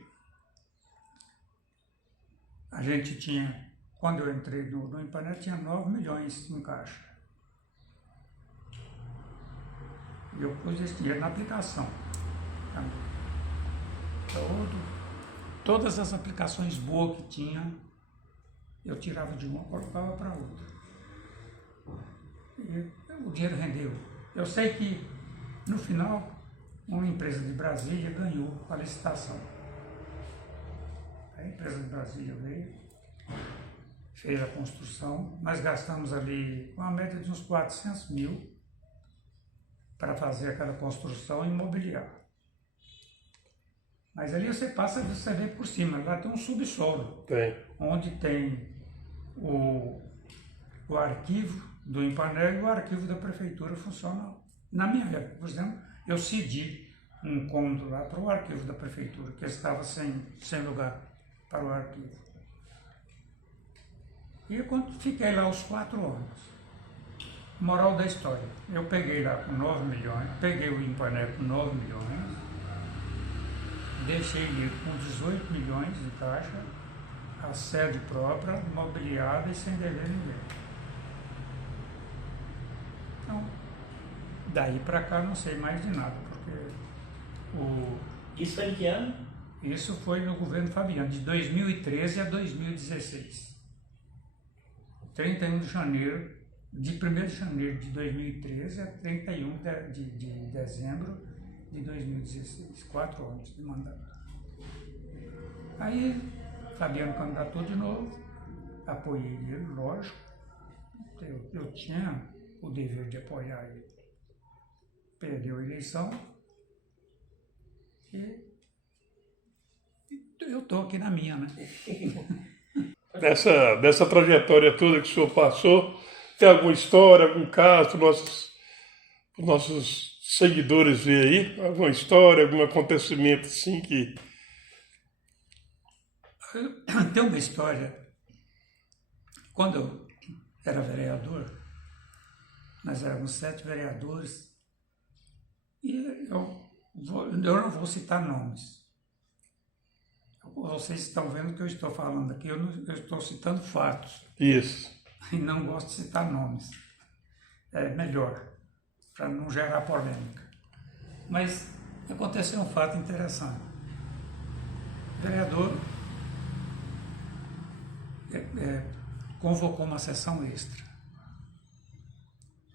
a gente tinha quando eu entrei no Ipanema, tinha 9 milhões em caixa. E eu pus esse dinheiro na aplicação. Todas as aplicações boas que tinha, eu tirava de uma e colocava para outra. E o dinheiro rendeu. Eu sei que, no final, uma empresa de Brasília ganhou a licitação. A empresa de Brasília veio, fez a construção. Nós gastamos ali uma média de uns 400 mil para fazer aquela construção e mobiliar. Mas ali você vê por cima, lá tem um subsolo, onde tem o arquivo do Ipanema e o arquivo da prefeitura funcionam. Na minha época, por exemplo, eu cedi um cômodo lá para o arquivo da prefeitura, que estava sem lugar para o arquivo. E eu fiquei lá os 4 anos. Moral da história, eu peguei lá com 9 milhões, peguei o Ipanema com 9 milhões, deixei ele com 18 milhões de caixa, a sede própria, mobiliada e sem dever ninguém. Então, daí para cá não sei mais de nada, porque Isso foi em que ano? Isso foi no governo Fabiano, de 2013 a 2016. 31 de janeiro, de 1º de janeiro de 2013 a 31 de dezembro de 2016, 4 anos de mandato. Aí, Fabiano candidatou de novo, apoiei ele, lógico, eu tinha o dever de apoiar ele. Perdeu a eleição e eu estou aqui na minha, né? Dessa trajetória toda que o senhor passou, tem alguma história, algum caso para os nossos seguidores ver aí? Alguma história, algum acontecimento assim que... Tem uma história. Quando eu era vereador, nós éramos 7 vereadores, e eu não vou citar nomes. Vocês estão vendo que eu estou falando aqui, eu estou citando fatos. Isso. E não gosto de citar nomes. É melhor, para não gerar polêmica. Mas aconteceu um fato interessante. O vereador convocou uma sessão extra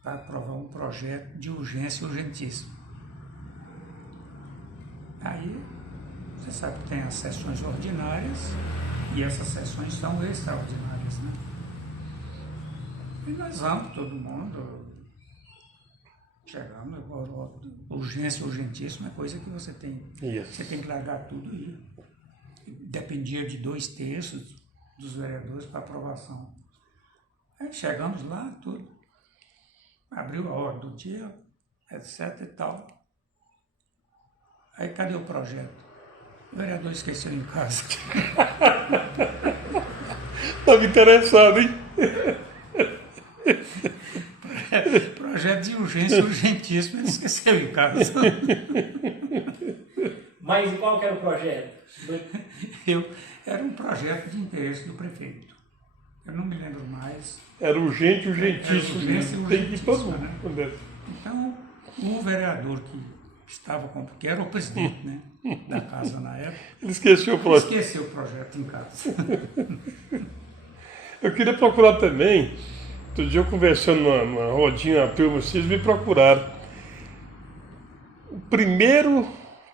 para aprovar um projeto de urgência urgentíssimo. Aí, você sabe que tem as sessões ordinárias e essas sessões são extraordinárias, né? E nós vamos, todo mundo, chegamos, urgência urgentíssima é coisa que você tem que largar tudo e dependia de 2/3 dos vereadores para aprovação. Aí chegamos lá, tudo, abriu a ordem do dia, etc e tal. Aí cadê o projeto? O vereador esqueceu em casa. Estava interessado, hein? Projeto de urgência urgentíssimo, ele esqueceu em casa. Mas e qual que era o projeto? Era um projeto de interesse do prefeito. Eu não me lembro mais. Era urgente, urgentíssimo. Era urgência urgentíssima, né? Né? Então, um vereador que estava que era o presidente, né, da casa na época, ele esqueceu o projeto. Esqueceu o projeto em casa. Eu queria procurar também, outro dia eu conversando numa rodinha, na turma, vocês me procuraram. O primeiro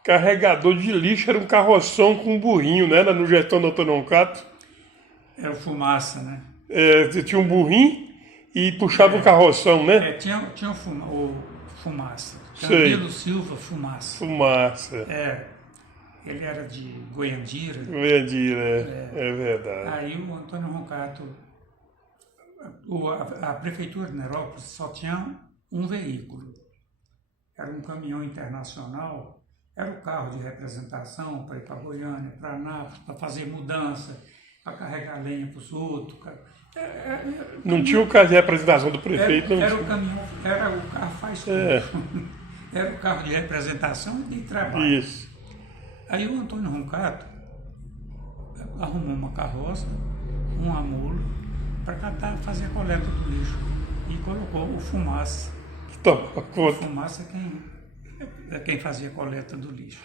carregador de lixo era um carroção com um burrinho, né? No gestão do Antônio Roncato. Era o Fumaça, né? Tinha um burrinho e puxava o carroção, né? Tinha o Fumaça. Sei. Camilo Silva Fumaça. Fumaça. Ele era de Goiandira. Goiandira, é verdade. Aí o Antônio Roncato, a prefeitura de Nerópolis só tinha um veículo. Era um caminhão internacional, era o carro de representação para ir para Goiânia, para Anápolis, para fazer mudança, para carregar lenha para os outros. Não tinha o carro de representação do prefeito, não era tinha. o caminhão, era o carro faz tudo. Era o carro de representação e de trabalho. Isso. Aí o Antônio Roncato arrumou uma carroça, uma mula, para catar, fazer a coleta do lixo. E colocou o Fumaça. Toma O conta. Fumaça é quem fazia a coleta do lixo.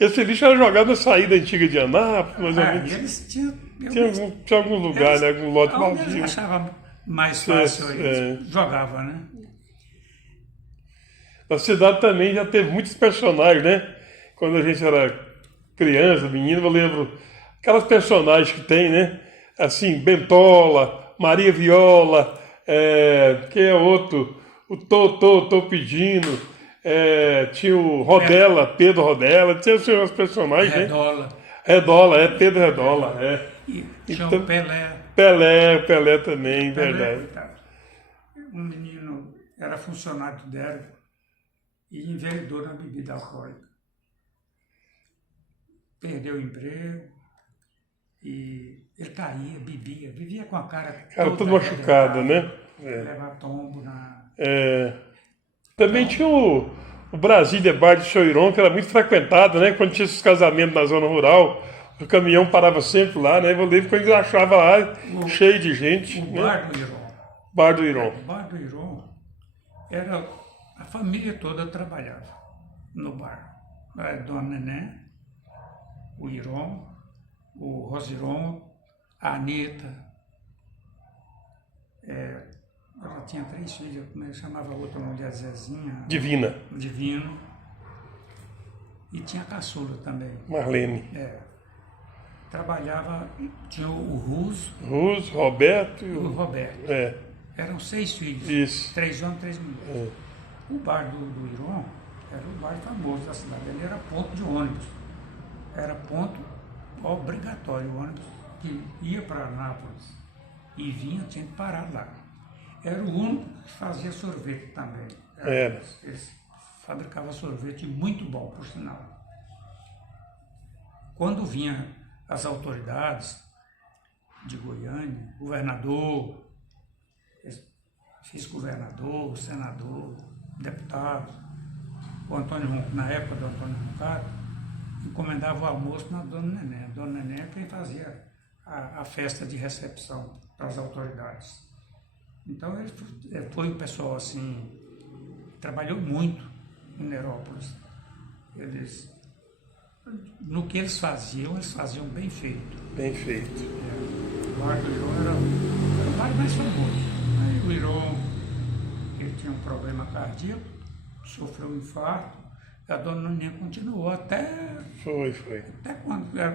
Esse lixo era jogado na saída antiga de Anápolis, mais ou Ah, menos. e eles tinham... Tinha algum lugar, né? Algum lote Alguns vazio. achavam mais fácil, eles jogavam, né? A cidade também já teve muitos personagens, né? Quando a gente era criança, menino, eu lembro aquelas personagens que tem, né? Assim, Bentola, Maria Viola, quem é outro? O Tô pedindo, tinha o Rodela, Pedro Rodela, tinha os seus personagens, né? Redola. Redola, Pedro Redola, E tinha Então, o Pelé. Pelé também, Pelé, verdade. coitado. Um menino era funcionário do DERG e enveredou na bebida alcoólica. Perdeu o emprego e ele caía, bebia, vivia com a cara Cara, toda tudo machucado, arrebentada, né? levar tombo na... Também tinha o Brasília Bar de Choiron, que era muito frequentado, né? Quando tinha esses casamentos na zona rural, o caminhão parava sempre lá, né? Eu lembro quando ele achava lá cheio de gente. O né? Bar do Iron. Bar do Iron. O Bar do Iron era... A família toda trabalhava no bar. A Dona Nené, o Iron, o Rosiron, a Anitta. Ela tinha 3 filhos, como é que chamava a outra mulher? Zezinha. Divina. Divino. E tinha a caçula também. Marlene. Trabalhava, tinha o Russo Rus, Roberto e e o o... Roberto. Eram 6 filhos. Isso. 3 homens, 3 mulheres. O bar do Iron era o bar famoso da cidade. Ele era ponto de ônibus. Era ponto obrigatório. O ônibus que ia para Anápolis e vinha, tinha que parar lá. Era o único que fazia sorvete também. Era. Eles fabricavam sorvete muito bom, por sinal. Quando vinha as autoridades de Goiânia, governador, vice-governador, senador, deputado, o Antônio, na época do Antônio Roncato, encomendava o almoço na Dona Nené. A Dona Nené é quem fazia a festa de recepção para as autoridades. Então ele foi um pessoal assim, trabalhou muito em Nerópolis. No que eles faziam bem feito. Bem feito. O bar do Iron era o bar mais famoso. Aí o Iron, ele tinha um problema cardíaco, sofreu um infarto, e a Dona Nené continuou até Foi.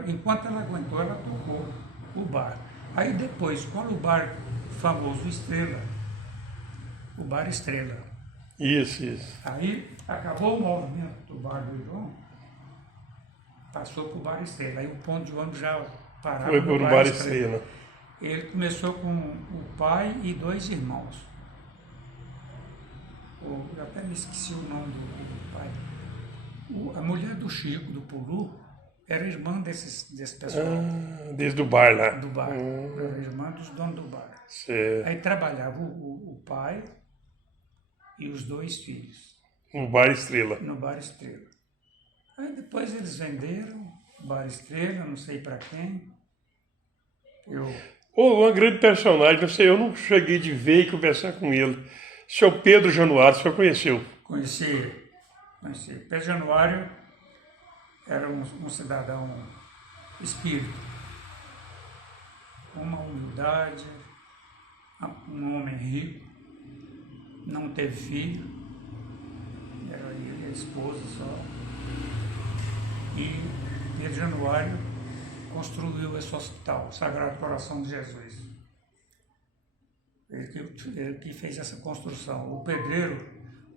enquanto ela aguentou, ela tocou o bar. Aí depois, quando o bar famoso Estrela, o bar Estrela, Isso. aí acabou o movimento do bar do Iron, passou para o bar Estrela. Aí o ponto de ônibus já parava Foi no por um bar Estrela. Ele começou com o pai e 2 irmãos. Eu até me esqueci o nome do pai. A mulher do Chico, do Pulu, era irmã desse pessoal. Desde o bar lá. Do bar. Era irmã dos donos do bar. Certo. Aí trabalhava o pai e os 2 filhos. No bar Estrela. No bar Estrela. Aí depois eles venderam o bar Estrela, não sei para quem. Uma grande personagem, não sei, eu não cheguei de ver e conversar com ele. Seu Pedro Januário, o senhor conheceu? Conheci. Pedro Januário era um cidadão espírita, com uma humildade, um homem rico, não teve filho, era ele e a esposa só. E Pedro Januário construiu esse hospital, Sagrado Coração de Jesus. Ele que fez essa construção. O pedreiro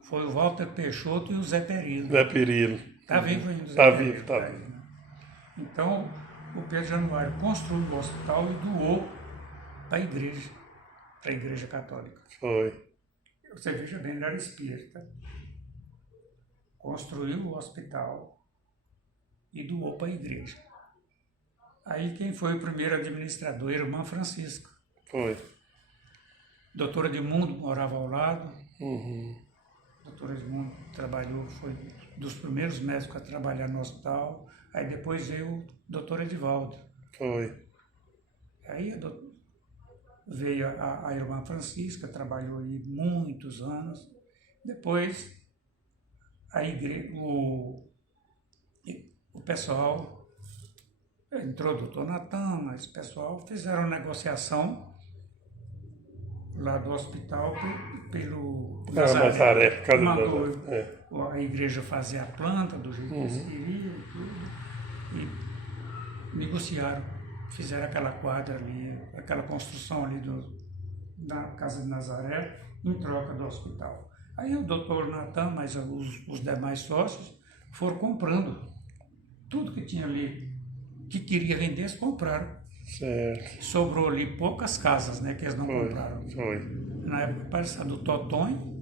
foi o Walter Peixoto e o Zé Perilo. Zé Perilo. Está vivo ainda o Zé Tá Perilo. vivo, tá vivo. Então, o Pedro Januário construiu o hospital e doou para a igreja católica. Foi. Você veja bem, ele era espírita. Construiu o hospital e doou para a igreja. Aí quem foi o primeiro administrador? A irmã Francisca. Foi. Doutora Edmundo morava ao lado. Doutora Edmundo trabalhou, foi dos primeiros médicos a trabalhar no hospital. Aí depois veio o doutor Edivaldo. Foi. Aí veio a irmã Francisca, trabalhou aí muitos anos. Depois, o pessoal, entrou o doutor Natan, mas o pessoal fizeram negociação lá do hospital pelo Nazaré, casa do mandou Nazaré. a igreja fazer a planta do jeito que se queria e tudo. E negociaram, fizeram aquela quadra ali, aquela construção ali da Casa de Nazaré, em troca do hospital. Aí o doutor Natan, mas os demais sócios, foram comprando tudo que tinha ali, que queria vender, eles compraram. Certo. Sobrou ali poucas casas, né, que eles não compraram. Foi. Na época parece a do Totonho.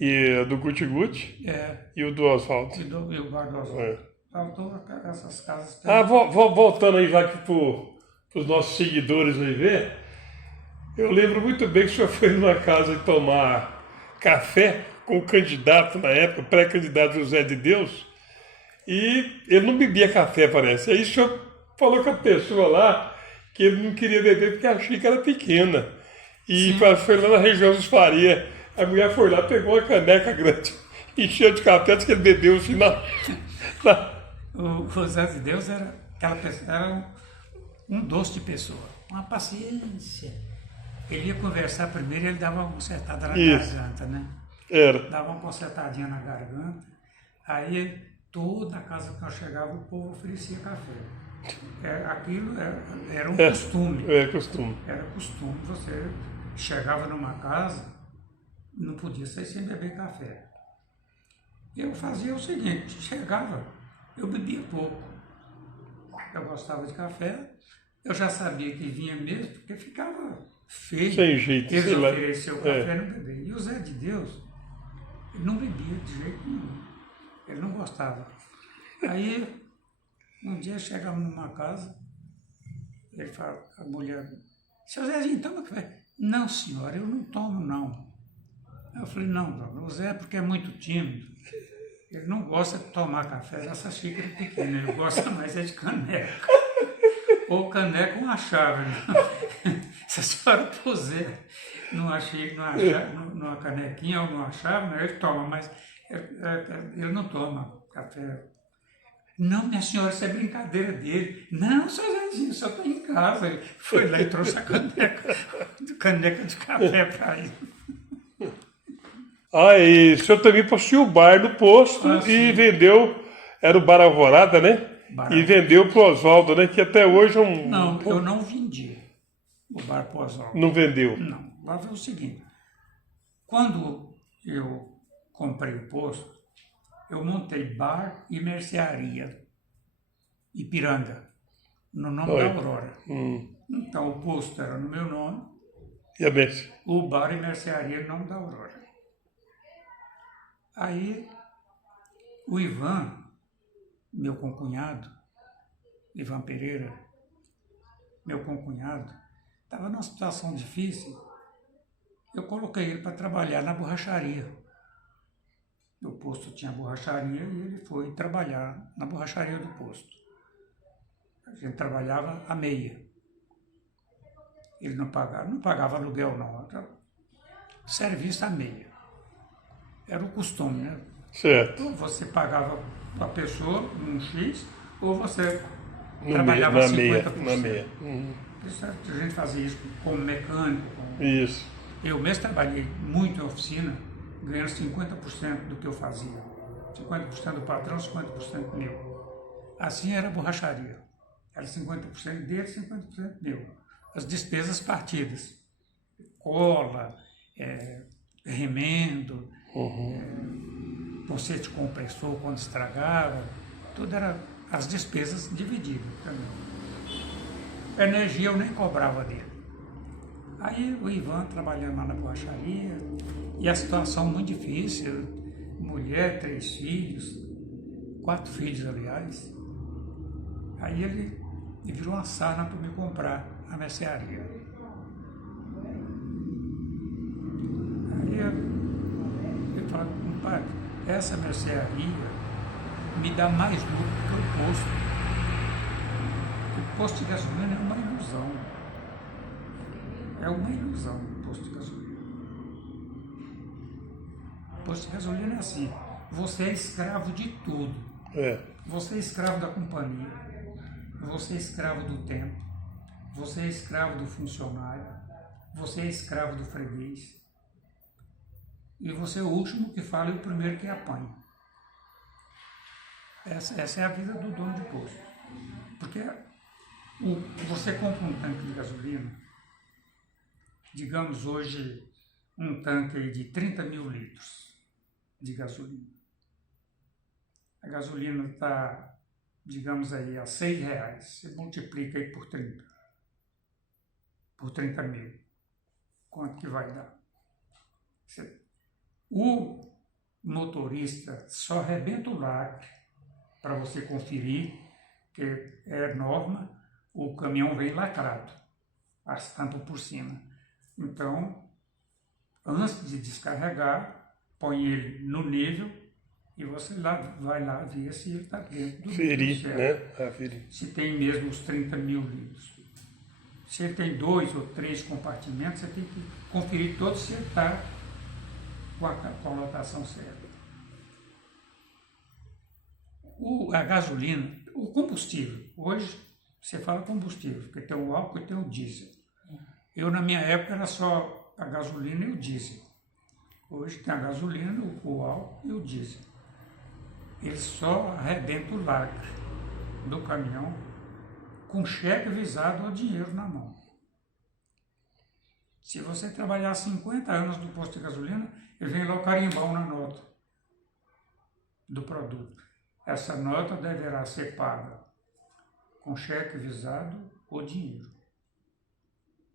E a do Guti-Guti e o do Oswaldo. E o bar do Oswaldo. Faltou essas casas. Voltando aí já para os nossos seguidores aí ver, eu lembro muito bem que o senhor foi numa casa tomar café com o candidato na época, pré-candidato José de Deus, e ele não bebia café, parece. Aí o senhor falou com a pessoa lá que ele não queria beber porque a xícara era pequena. E foi lá na região dos Faria. A mulher foi lá, pegou uma caneca grande, encheu de café, disse que ele bebeu no final. O José de Deus era aquela pessoa, era um doce de pessoa, uma paciência. Ele ia conversar primeiro, ele dava uma consertada na garganta, né? Dava uma consertadinha na garganta. Aí toda a casa que eu chegava, o povo oferecia café. Aquilo era um costume. Era costume. Você chegava numa casa, não podia sair sem beber café. Eu fazia o seguinte, chegava, eu bebia pouco. Eu gostava de café, eu já sabia que vinha mesmo, porque ficava feio. Sem jeito. Eles ofereciam o café e não bebia. E o Zé de Deus, ele não bebia de jeito nenhum. Ele não gostava. Aí, um dia chegamos numa casa, ele fala, a mulher, seu Zezinho, toma café. Não, senhora, eu não tomo, não. Eu falei, não, dona, o Zé é porque é muito tímido. Ele não gosta de tomar café dessa xícara pequena, ele gosta mais de caneca. Ou caneca com uma chave. Se a senhora puser numa canequinha ou numa chave, ele toma, mas ele não toma café. Não, minha senhora, isso é brincadeira dele. Não, seu Zezinho, só estou em casa. Ele foi lá e trouxe a caneca de café para ele. E o senhor também possuiu o bar no posto e vendeu, era o Bar Alvorada, né? E vendeu para o Oswaldo, né? Que até hoje é um... Não, eu não vendi o bar para o Oswaldo. Não vendeu? Não. Lá foi o seguinte, quando eu comprei o posto, eu montei bar e mercearia, Ipiranga, no nome da Aurora. Então o posto era no meu nome, e a merce? O bar e mercearia no nome da Aurora. Aí o Ivan, meu concunhado, Ivan Pereira, meu concunhado, estava numa situação difícil. Eu coloquei ele para trabalhar na borracharia. O posto tinha borracharia e ele foi trabalhar na borracharia do posto. A gente trabalhava a meia. Ele não pagava aluguel não, era serviço a meia. Era o costume, né? Certo. Ou você pagava para a pessoa um X, ou você trabalhava 50%. Na meia. A gente fazia isso como mecânico. Isso. Eu mesmo trabalhei muito em oficina, ganhando 50% do que eu fazia. 50% do patrão, 50% meu. Assim era a borracharia. Era 50% dele, 50% meu. As despesas partidas. Cola, remendo, conserto de compressor quando estragava, tudo era as despesas divididas também. A energia eu nem cobrava dele. Aí o Ivan trabalhando lá na borracharia, e a situação muito difícil, mulher, 3 filhos, 4 filhos, aliás. Aí ele virou uma sarna para me comprar a mercearia. Aí eu falei, compadre, essa mercearia me dá mais lucro que o posto. O posto de gasolina é uma ilusão. É uma ilusão o posto de gasolina. O posto de gasolina é assim, você é escravo de tudo. Você é escravo da companhia, você é escravo do tempo, você é escravo do funcionário, você é escravo do freguês. E você é o último que fala e o primeiro que apanha. Essa é a vida do dono de posto. Porque você compra um tanque de gasolina, digamos hoje um tanque aí de 30 mil litros de gasolina. A gasolina está, digamos aí, a R$6. Você multiplica aí por 30. Por 30 mil. Quanto que vai dar? O motorista só arrebenta o lacre para você conferir, que é norma, o caminhão vem lacrado, as tampas por cima. Então, antes de descarregar, põe ele no nível e você vai lá ver se ele está dentro do Ferir, certo. né? Ferir. Se tem mesmo os 30 mil litros. Se ele tem 2 ou 3 compartimentos, você tem que conferir todos se ele está com a lotação certa. A gasolina, o combustível, hoje você fala combustível, porque tem o álcool e tem o diesel. Eu, na minha época, era só a gasolina e o diesel. Hoje tem a gasolina, o álcool e o diesel. Ele só arrebenta o lacre do caminhão com cheque visado ou dinheiro na mão. Se você trabalhar 50 anos no posto de gasolina, ele vem lá o carimbão na nota do produto. Essa nota deverá ser paga com cheque visado ou dinheiro.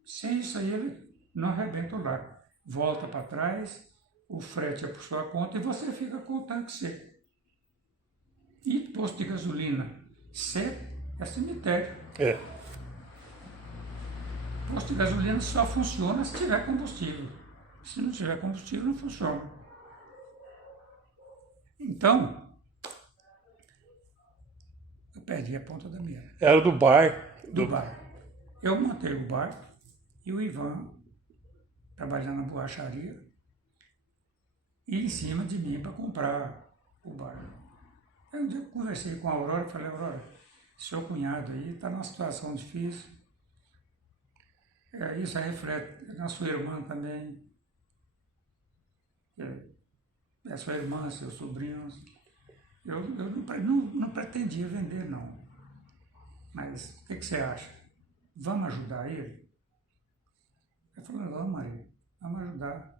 Sem isso aí, ele não arrebenta o lacre. Volta para trás, o frete é por sua conta e você fica com o tanque seco. E posto de gasolina seco é cemitério. Posto de gasolina só funciona se tiver combustível. Se não tiver combustível, não funciona. Então, eu perdi a ponta da meada. Era do bar. Do bar. Eu montei o bar e o Ivan, trabalhando na borracharia, ia em cima de mim para comprar o bar. Aí um dia eu conversei com a Aurora e falei: Aurora, seu cunhado aí está numa situação difícil. Isso aí reflete na sua irmã também. É sua irmã, seus sobrinhos. Eu não pretendia vender, não. Mas o que você acha? Vamos ajudar ele? Eu falei: vamos, Maria, vamos ajudar.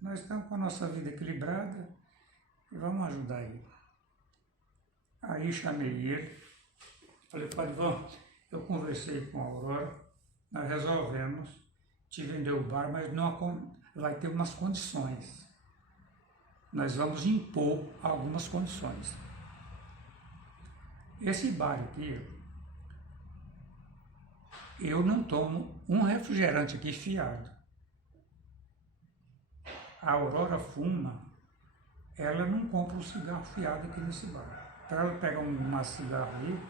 Nós estamos com a nossa vida equilibrada e vamos ajudar ele. Aí chamei ele, falei: Padre Ivan, eu conversei com a Aurora, nós resolvemos te vender o bar, mas não vai ter umas condições. Nós vamos impor algumas condições. Esse bar aqui, eu não tomo um refrigerante aqui fiado. A Aurora fuma, ela não compra um cigarro fiado aqui nesse bar. Para ela pegar uma cigarro ali,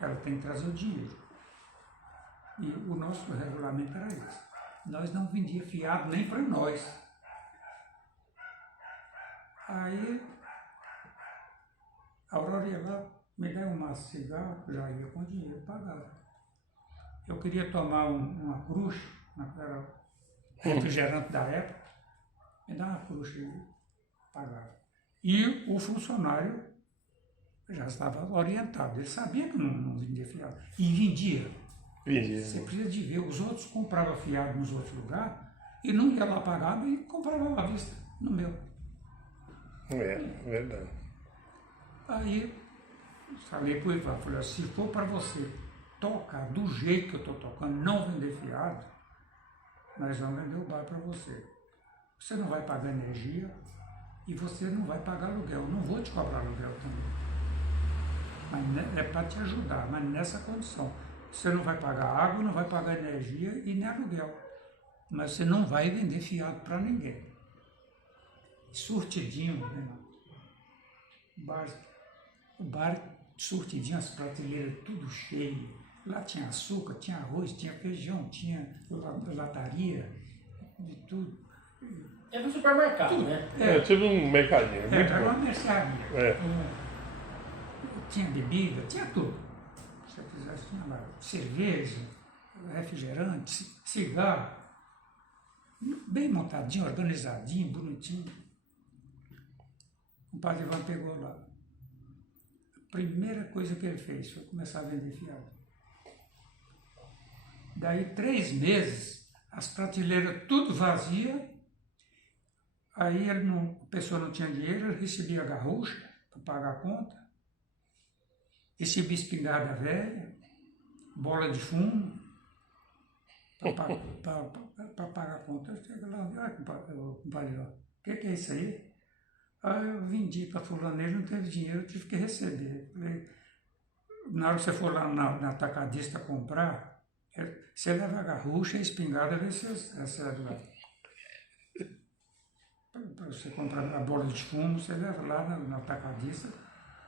ela tem que trazer o dinheiro. E o nosso regulamento era esse. Nós não vendíamos fiado nem para nós. Aí, a Aurora ia lá, me deu uma cigarro, já ia com dinheiro, pagava. Eu queria tomar uma crush, naquela refrigerante da época, me dá uma crush e pagava. E o funcionário já estava orientado, ele sabia que não vendia fiado. E vendia. Você precisa de ver, os outros compravam fiado nos outros lugares e não ia lá pagar e comprava à vista no meu. É, verdade. Aí falei para o Ivan, falei: se for para você tocar do jeito que eu estou tocando, não vender fiado, nós vamos vender o bar para você. Você não vai pagar energia e você não vai pagar aluguel. Eu não vou te cobrar aluguel também. Mas é para te ajudar, mas nessa condição. Você não vai pagar água, não vai pagar energia e nem aluguel. Mas você não vai vender fiado para ninguém. Surtidinho, né? O bar surtidinho, as prateleiras tudo cheio, Lá tinha açúcar, tinha arroz, tinha feijão, tinha lataria, de tudo. É um supermercado, né? Tive um mercadinho, muito Era bom. uma mercearia. É. Tinha bebida, tinha tudo. Se você quisesse, tinha lá cerveja, refrigerante, cigarro. Bem montadinho, organizadinho, bonitinho. O padre Ivan pegou lá. A primeira coisa que ele fez foi começar a vender fiado. Daí 3 meses, as prateleiras tudo vazia. Aí a pessoa não tinha dinheiro, ele recebia a garrucha para pagar a conta. Recebia espingarda velha, bola de fumo, para pagar a conta. Eu chego lá, compadre, o que é isso aí? Eu vendi para fulano, ele não teve dinheiro, eu tive que receber. Falei, na hora que você for lá na atacadista comprar, você leva a garrucha e a espingarda, vê se recebe lá. Para você comprar a bola de fumo, você leva lá na atacadista,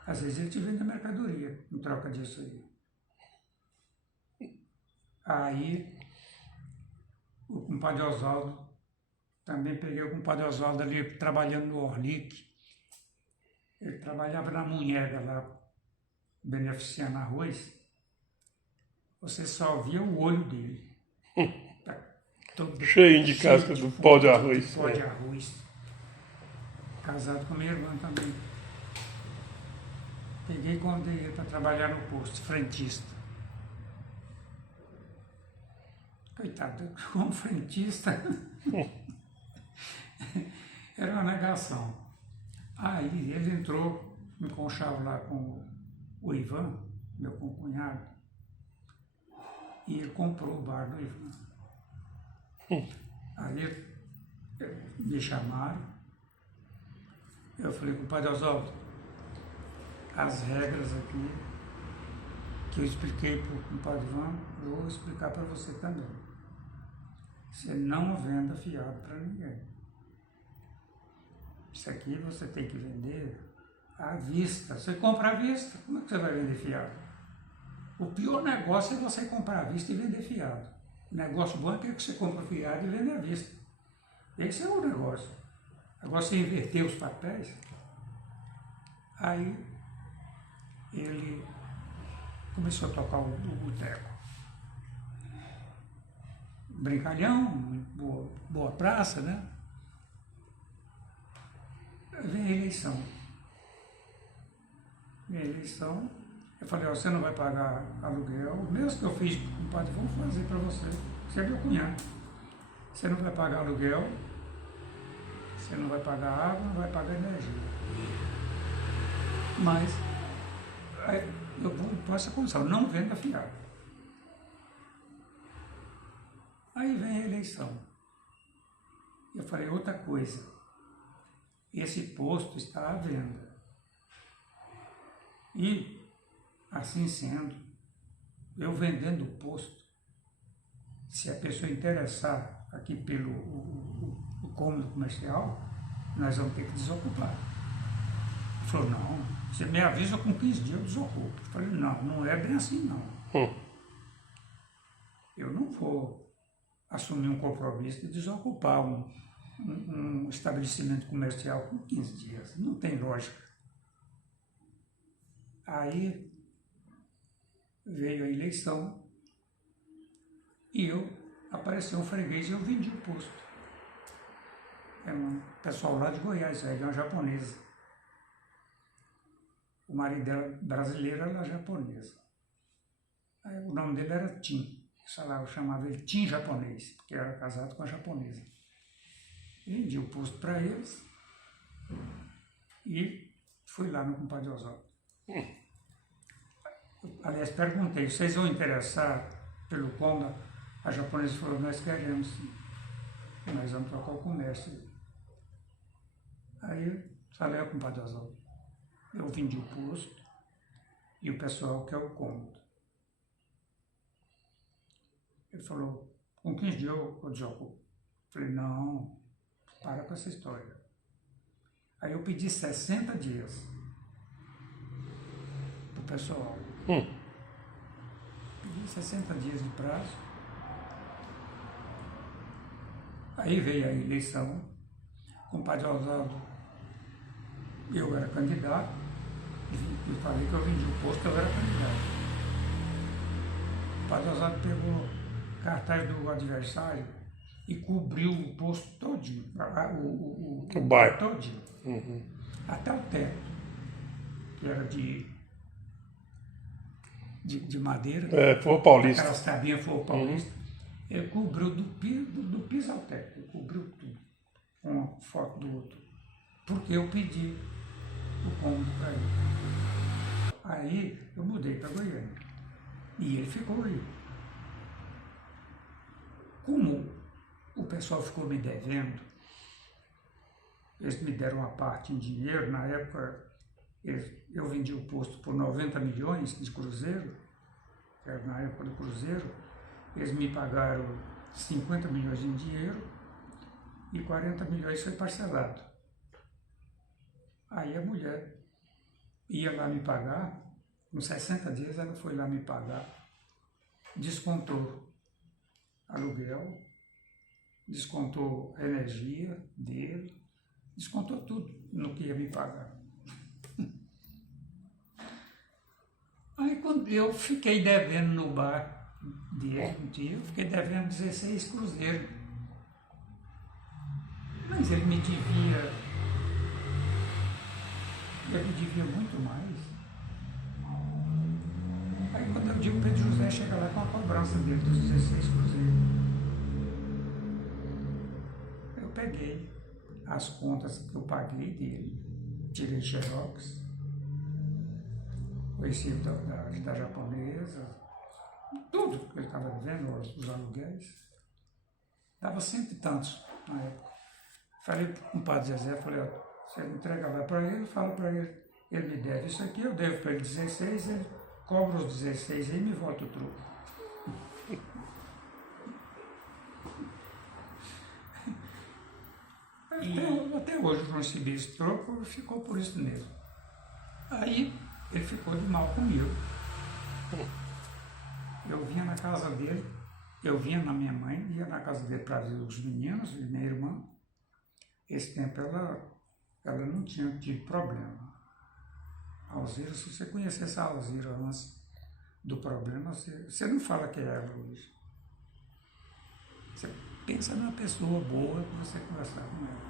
às vezes ele te vende a mercadoria em troca disso aí. Aí, o compadre Oswaldo, também peguei o compadre Oswaldo ali trabalhando no Orlic. Ele trabalhava na Munhega lá, beneficiando arroz. Você só via o olho dele. Todo Cheio de casca do pó de arroz. Pó de arroz. Casado com minha irmã também. Peguei quando ia para trabalhar no posto, frentista. Coitado, como frentista, era uma negação. Aí ele entrou, me conchava lá com o Ivan, meu concunhado, e ele comprou o bar do Ivan. Aí me chamaram, eu falei com o padre Oswaldo, as regras aqui que eu expliquei para o compadre Ivan, eu vou explicar para você também. Você não venda fiado para ninguém. Isso aqui você tem que vender à vista. Você compra à vista, como é que você vai vender fiado? O pior negócio é você comprar à vista e vender fiado. O negócio bom é que você compra fiado e vende à vista. Esse é o negócio. Agora você inverter os papéis, aí ele começou a tocar o boteco. Brincalhão, boa praça, né? Vem a eleição. Eu falei, você não vai pagar aluguel, o mesmo que eu fiz com o padre, vou fazer para você. Você é meu cunhado. Você não vai pagar aluguel, você não vai pagar água, não vai pagar energia. Mas eu vou por essa condição, não venda fiado. Aí vem a eleição. Eu falei, outra coisa, esse posto está à venda. E, assim sendo, eu vendendo o posto, se a pessoa interessar aqui pelo o cômodo comercial, nós vamos ter que desocupar. Ele falou, não, você me avisa com 15 dias eu desocupo. Eu falei, não é bem assim não. Eu não vou assumir um compromisso de desocupar um estabelecimento comercial com 15 dias. Não tem lógica. Aí veio a eleição e apareceu um freguês e eu vendi o posto. É um pessoal lá de Goiás, é uma japonesa. O marido dela brasileiro, ela é japonesa. Aí, o nome dele era Tim. Eu chamava ele Tim japonês, porque era casado com a japonesa. Vendi o posto para eles e fui lá no compadre Oswaldo. Aliás, perguntei, vocês vão interessar pelo cômodo? A japonesa falou, nós queremos sim. Nós vamos tocar o comércio. Aí falei ao compadre Oswaldo, eu vendi o posto e o pessoal quer o cômodo. Ele falou, com 15 dias eu desocupo. Falei, não, para com essa história. Aí eu pedi 60 dias pro pessoal. pedi 60 dias de prazo. Aí veio a eleição, com o padre Oswaldo, eu era candidato, e falei que eu vendi o posto, eu era candidato. O padre Oswaldo pegou cartaz do adversário e cobriu o posto todinho, O bairro. todinho, até o teto, que era de madeira, Forro Paulista. aquelas cabinhas Forro Paulista. Ele cobriu do piso ao teto, ele cobriu tudo, com uma foto do outro, porque eu pedi o cômodo para ele. Aí eu mudei para Goiânia e ele ficou aí. Como o pessoal ficou me devendo, eles me deram uma parte em dinheiro, na época eu vendi o posto por 90 milhões de cruzeiro, que era na época do cruzeiro, eles me pagaram 50 milhões em dinheiro e 40 milhões foi parcelado. Aí a mulher ia lá me pagar, com 60 dias ela foi lá me pagar, descontou aluguel, descontou a energia dele, descontou tudo no que ia me pagar. Aí quando eu fiquei devendo no bar dele um dia, eu fiquei devendo 16 cruzeiros. Mas ele me devia muito mais. Aí quando eu digo, Pedro José chega lá com a cobrança dele dos 16 cruzeiros. Eu peguei as contas que eu paguei dele, tirei xerox, o recibo da japonesa, tudo que ele estava devendo, os aluguéis, dava 100 e tantos na época. Falei com o padre Zezé, falei, ó, você entrega lá para ele, fala para ele, ele me deve isso aqui, eu devo para ele 16, ele cobra os 16 e me volta o troco. Até hoje eu não recebi esse troco, ficou por isso mesmo. Aí ele ficou de mal comigo. Eu vinha na casa dele, eu vinha na minha mãe, ia na casa dele para ver os meninos e minha irmã. Esse tempo ela não tinha tido problema. A Alzira, se você conhecesse a Alzira antes do problema, você não fala que é ela hoje. Você pensa numa pessoa boa que você conversar com ela.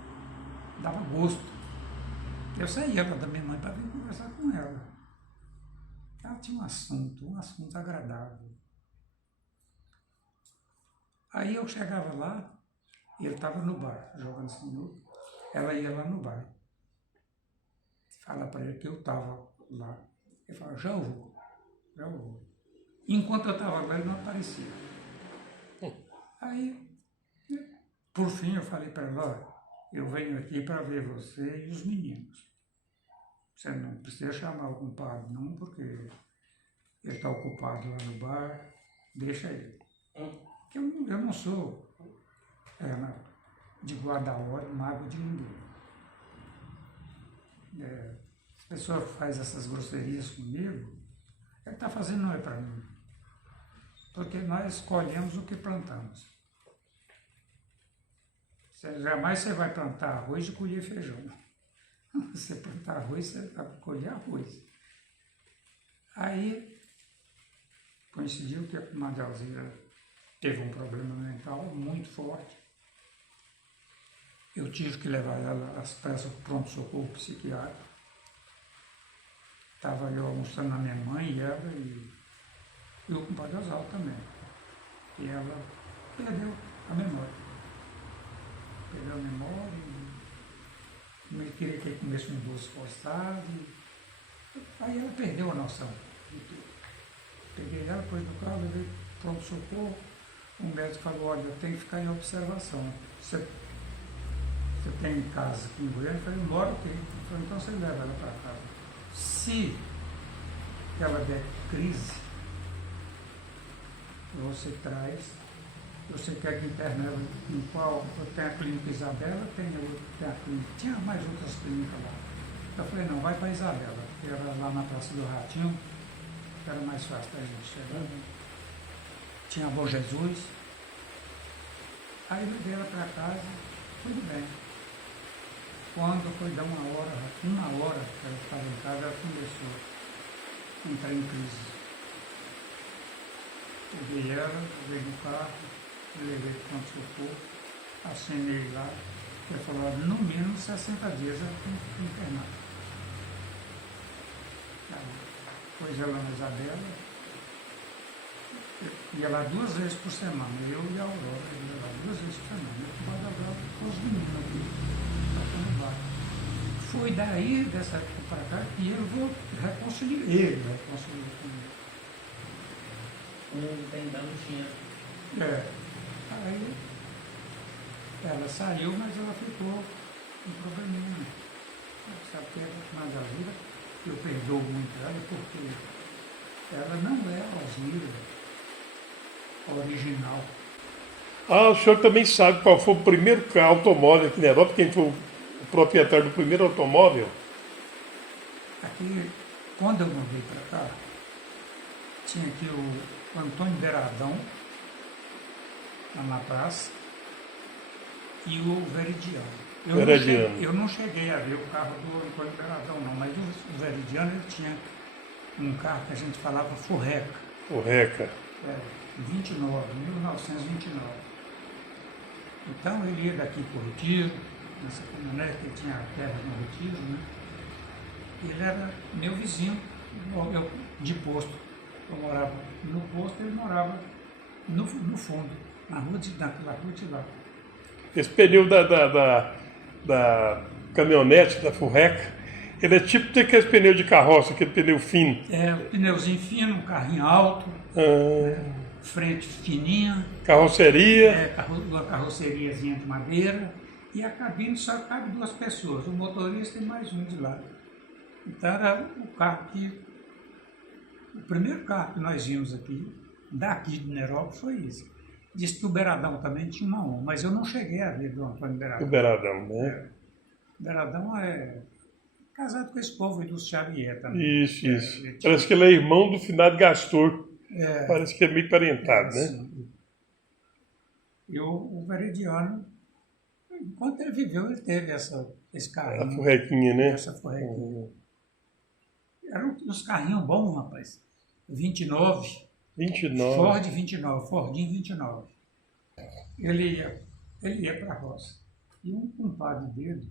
Dava gosto. Eu saía lá da minha mãe para vir conversar com ela. Ela tinha um assunto agradável. Aí eu chegava lá, e ele estava no bar, jogando sinuca. Ela ia lá no bar. Fala para ele que eu estava lá. Ele fala, já vou. Enquanto eu estava lá, ele não aparecia. Aí, por fim, eu falei para ela, olha, eu venho aqui para ver você e os meninos. Você não precisa chamar o compadre, não, porque ele está ocupado lá no bar, deixa ele. Eu não sou de guardar mágoa de ninguém. Se a pessoa faz essas grosserias comigo, ele está fazendo não é para mim. Porque nós colhemos o que plantamos. Jamais você vai plantar arroz e colher feijão. Você plantar arroz, você vai colher arroz. Aí, coincidiu que a Madre Alzira teve um problema mental muito forte. Eu tive que levar ela às pressas para o pronto-socorro psiquiátrico. Estava eu almoçando na minha mãe e ela e o compadre Oswaldo também. E ela perdeu a memória. E queria que ele comesse um doce forçado. Aí ela perdeu a noção de tudo. Peguei ela, pôs no carro, levei pronto-socorro. O médico falou, olha, eu tenho que ficar em observação. Você tem casa aqui em Goiânia? Eu falei, eu moro aqui. Eu falei, então você leva ela para casa. Se ela der crise, você traz, você quer que interne ela em qual? Tem a clínica Isabela, tem a clínica, tinha mais outras clínicas lá. Eu falei, não, vai para Isabela, que era lá na Praça do Ratinho, que era mais fácil da gente chegar. tinha Bom Jesus. Aí levei ela para casa, tudo bem. Quando foi dar uma hora que ela estava em casa, ela começou a entrar em crise. Peguei ela, levei no carro, levei para o pronto-socorro, acenei lá, ele falou, no mínimo 60 dias ela tem que internar. Pôs ela na Isabela, ia lá 2 vezes por semana, eu e a Aurora, ia lá 2 vezes por semana, eu trabalhava com os meninos aqui, tocando bar. Foi daí, dessa época para cá, que eu reconciliei comigo. Ainda não tinha. Aí ela saiu, mas ela ficou com probleminha. Sabe que é mais da vida, eu perdoo muito ela, porque ela não é a Osmira original. Ah, o senhor também sabe qual foi o primeiro automóvel aqui na Europa? Quem foi o proprietário do primeiro automóvel? Aqui, quando eu mudei para cá, tinha aqui o Antônio Beiradão, lá na praça, e o Veridiano. Eu não cheguei a ver o carro do Antônio Beiradão, não, mas o Veridiano ele tinha um carro que a gente falava Furreca. Furreca. 1929. Então ele ia daqui para o Retiro, nessa caminhonete, ele tinha terra no Retiro, né? Ele era meu vizinho, de posto. Eu morava no posto, ele morava no fundo, naquela rua de lá. Esse pneu da caminhonete, da Furreca, ele é tipo daquele pneu de carroça, aquele pneu fino. Um pneuzinho fino, um carrinho alto, frente fininha. Carroceria. Uma carroceriazinha de madeira. E a cabine só cabe 2 pessoas, o motorista e mais um de lado. Então era o primeiro carro que nós vimos aqui, daqui de Nerópolis, foi esse. Diz que o Beiradão também tinha uma honra, mas eu não cheguei a ver do Antônio Beiradão. O Beiradão, né? O Beiradão é casado com esse povo aí do Xavier também. Isso. Parece que ele é irmão do finado Gastor. Parece que é meio parentado, né? Sim. E o Veridiano, enquanto ele viveu, ele teve esse carrinho. A Furrequinha, né? Essa Furrequinha. Eram uns carrinhos bons, rapaz. 29. Fordinho 29. Ele ia para a roça. E um compadre dele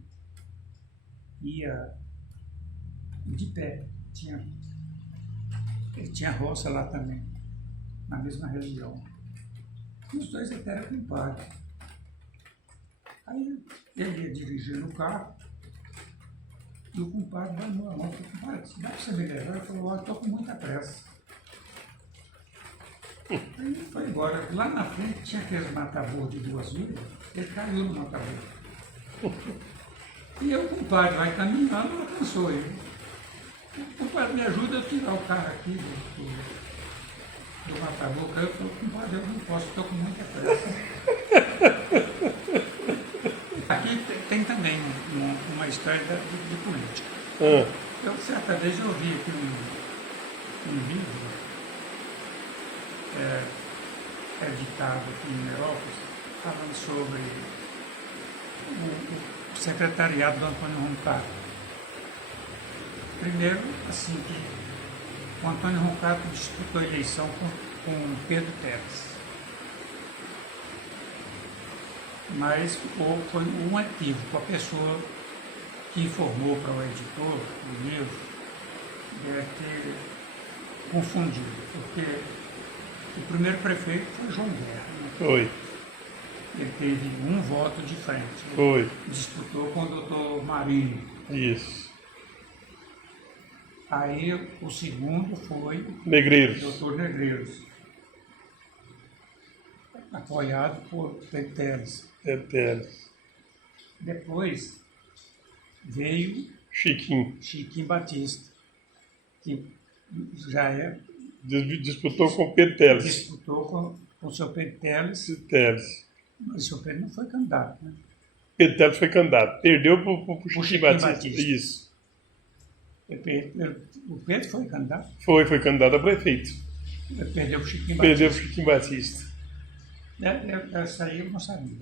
ia de pé. Ele tinha roça lá também, na mesma região. E os dois até eram compadres. Aí ele ia dirigir no carro, e o compadre vai no mão. Compadre, dá para você me levar? Ele falou, estou com muita pressa. Aí ele foi embora. Lá na frente tinha aqueles mataburros de 2 vidas, ele caiu no mataburro. E o compadre vai caminhando, não alcançou ele. O compadre me ajuda a tirar o carro aqui do mataburro. Aí eu falei, compadre, eu não posso, estou com muita pressa. Aqui tem também uma história de política. Eu certa vez eu vi aqui um livro editado aqui em Nerópolis, falando sobre o secretariado do Antônio Roncato. Primeiro, assim que o Antônio Roncato disputou a eleição com Pedro Teles. Mas foi um equívoco. A pessoa que informou para o editor do livro deve ter confundido, porque o primeiro prefeito foi João Guerra. Né? Foi. Ele teve um voto de frente. Foi. Disputou com o doutor Marinho. Isso. Aí o segundo foi Negreiros. o doutor Negreiros, apoiado por Teles. Teles. Depois veio Chiquinho Batista, que já disputou com Pedro Teles. Disputou com o seu Pedro Teles. Mas o seu Pedro não foi candidato, né? Pedro Teles foi candidato. Perdeu para o Chiquinho Batista. Isso. O Pedro foi candidato? Foi candidato a prefeito. Perdeu o Chiquinho Perdeu o Batista. Chiquinho Batista. Essa aí eu não sabia.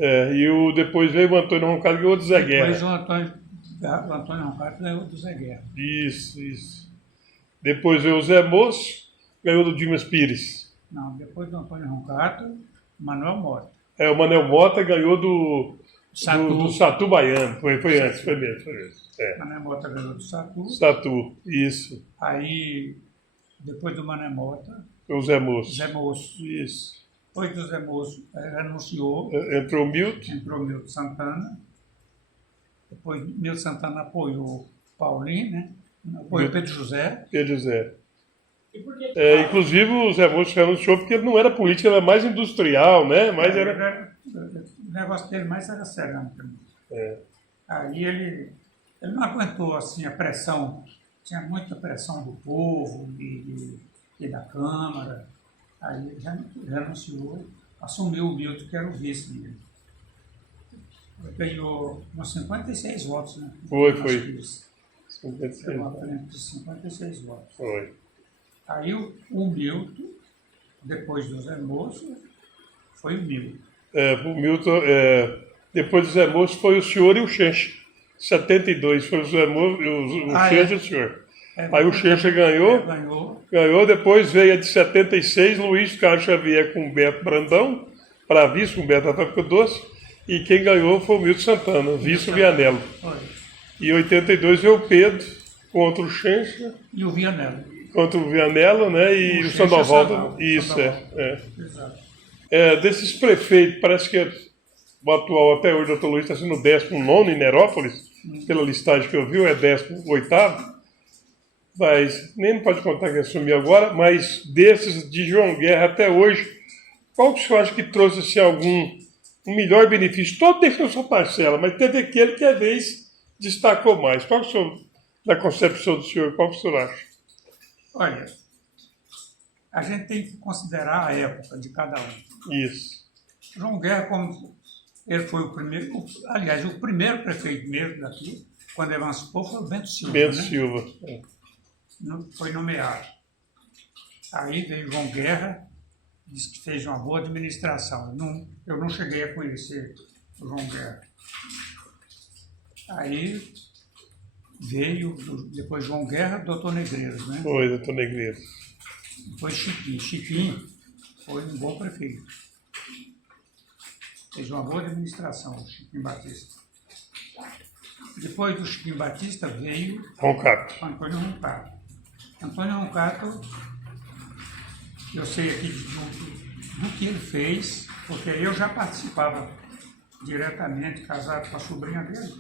Depois veio o Antônio Roncato e ganhou do Zé Guerra. Depois o Antônio Roncato ganhou do Zé Guerra. Isso. Depois veio o Zé Moço, ganhou do Dimas Pires. Não, depois do Antônio Roncato, Manuel Mota. O Manuel Mota ganhou do Satu Baiano. Foi antes, foi mesmo. Manuel Mota ganhou do Satu. Satu, isso. Aí, depois do Manuel Mota, O Zé Moço. Zé Moço. Isso. Depois do Zé Moço, renunciou. Entrou o Milton. Entrou o Milton Santana. Depois Milton Santana apoiou Paulinho, né? Apoiou Pedro José. Pedro José. E por que Inclusive o Zé Moço renunciou porque ele não era político, ele era mais industrial, né? O negócio dele mais era cerâmica. Aí ele não aguentou assim, a pressão, tinha muita pressão do povo e da Câmara. Aí ele renunciou, assumiu o Milton, que era o vice dele. Ele ganhou uns 56 votos, né? Foi. 56. Foi uma frente de 56 votos. Foi. Aí o Milton, depois do Zé Moço, foi o Milton. O Milton, depois do Zé Moço foi o senhor e o Xencha. 72 foi o Zé Moço, o Xencha e o senhor. Aí o Xencha ganhou, depois veio a de 76, Luiz Carlos Xavier com o Beto Brandão, para vice com o Beto Atlético Doce, e quem ganhou foi o Milton Santana, vice o Vianello. E em 82 veio o Pedro contra o Xencha. E o Vianello. Contra o Vianello, né? E o Sandoval. Isso, Exato. Desses prefeitos, parece que o atual até hoje, o Dr. Luiz, está sendo o 19º em Nerópolis, pela listagem que eu vi, é 18º. Mas nem pode contar que assumiu agora, mas desses de João Guerra até hoje, qual que o senhor acha que trouxe assim, um melhor benefício? Todo deixou sua parcela, mas teve aquele que a vez destacou mais. Qual que o senhor, na concepção do senhor, qual que o senhor acha? Olha, a gente tem que considerar a época de cada um. Isso. João Guerra, como ele foi o primeiro, aliás, o primeiro prefeito mesmo daqui, quando emancipou, foi o Bento Silva. Bento né? Silva. Foi nomeado. Aí veio João Guerra, disse que fez uma boa administração. Eu não cheguei a conhecer o João Guerra. Aí veio, depois João Guerra, doutor Negreiros, né? Foi, doutor Negreiros. Depois Chiquinho. Chiquinho foi um bom prefeito. Fez uma boa administração, o Chiquinho Batista. Depois do Chiquinho Batista veio Roncato. Antônio Roncato. Antônio Roncato, eu sei aqui do que ele fez, porque eu já participava diretamente, casado com a sobrinha dele.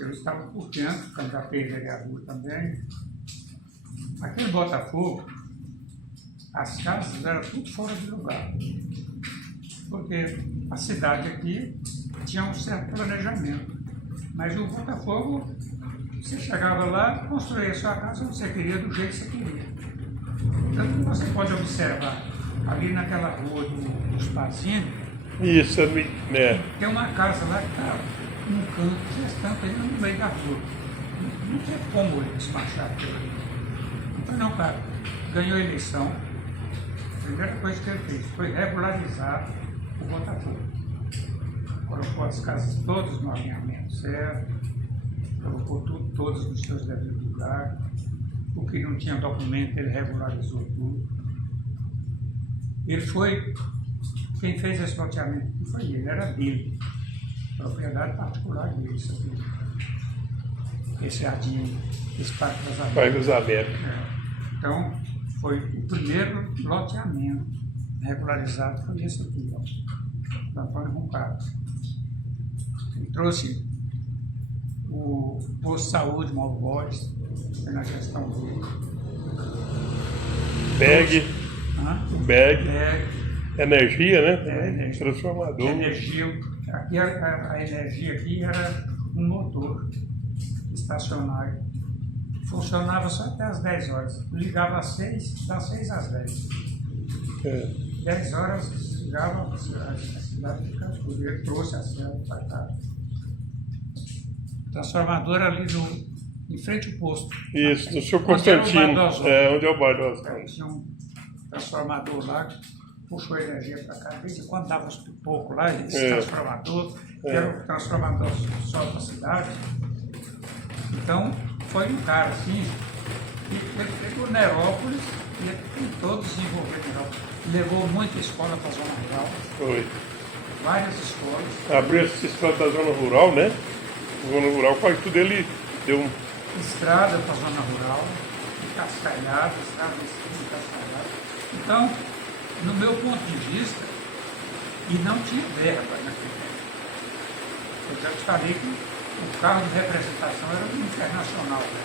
Eu estava por dentro, candidatei vereador também. Aquele Botafogo, as casas eram tudo fora de lugar. Porque a cidade aqui tinha um certo planejamento. Mas o Botafogo, você chegava lá, construía a sua casa onde você queria, do jeito que você queria. Então você pode observar, ali naquela rua dos Pazinhos, Isso, tem uma casa lá que está num canto, gestante ali no meio da rua. Não tem como ele despachar aquilo ali. Então não, cara, ganhou a eleição. A primeira coisa que ele fez foi regularizar o Botafogo. Colocou as casas todas no alinhamento certo, colocou todas nos seus devidos lugares. O que não tinha documento, ele regularizou tudo. Ele foi, quem fez esse loteamento aqui foi ele, era dele. Propriedade particular dele, isso aqui. Esse jardim, esse Parque das Américas. Parque das Américas. Então, foi o primeiro loteamento regularizado, foi esse aqui, ó, do Antônio Roncato. Ele trouxe o posto de saúde, Malvoz, foi na gestão dele. BEG, energia, né? Energia. Transformador. Aqui, a energia aqui era um motor estacionário. Funcionava só até as 10 horas. Ligava às 6, das 6 às 10. 10 horas desligava, a cidade ficava escura. Ele trouxe a célula para cá. Transformadora ali em frente ao posto. Isso, do seu Constantino, onde é o bar do Tinha um transformador lá, puxou energia para cá, desde quando dava uns pipocos lá, esse transformador, que era o transformador só para a cidade. Então, foi um cara assim, que ele pegou Nerópolis e ele tentou desenvolver Nerópolis. Levou muita escola para a zona rural. Foi. Várias escolas. Abriu essa escola da zona rural, né? Zona rural, quase tudo ele deu um. Estrada para a zona rural, cascalhada, estrada de cascalhada. Então, no meu ponto de vista, e não tinha verba naquele tempo. Eu já te falei que o carro de representação era do internacional, né?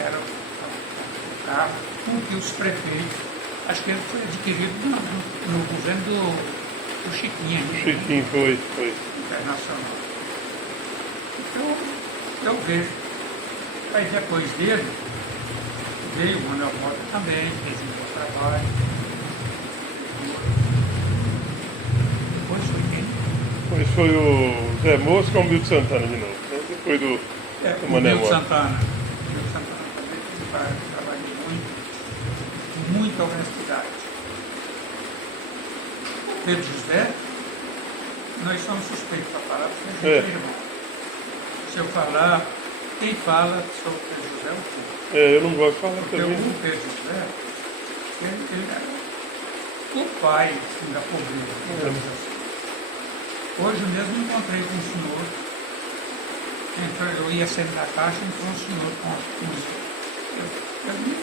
Era o carro com que os prefeitos, acho que ele foi adquirido no governo do Chiquinho. O Chiquinho foi. Internacional. Então, eu vejo. Aí depois dele, veio o Manuel Mota também, fez um bom trabalho. Depois foi quem? Depois foi o Zé Mosca ou o Milton Santana de novo, né? Depois do O Manuel Milton Mota. Santana. O Milton Santana também trabalhou muito, com muita honestidade. O Pedro José, nós somos suspeitos para falar, porque a gente é irmão. Se eu falar, quem fala sobre o Pedro José é o Pedro. Eu não gosto de falar Porque também. o Pedro José, ele era o pai assim, da pobreza, digamos assim. Hoje mesmo encontrei com um senhor, eu ia saindo da caixa e entrou um senhor com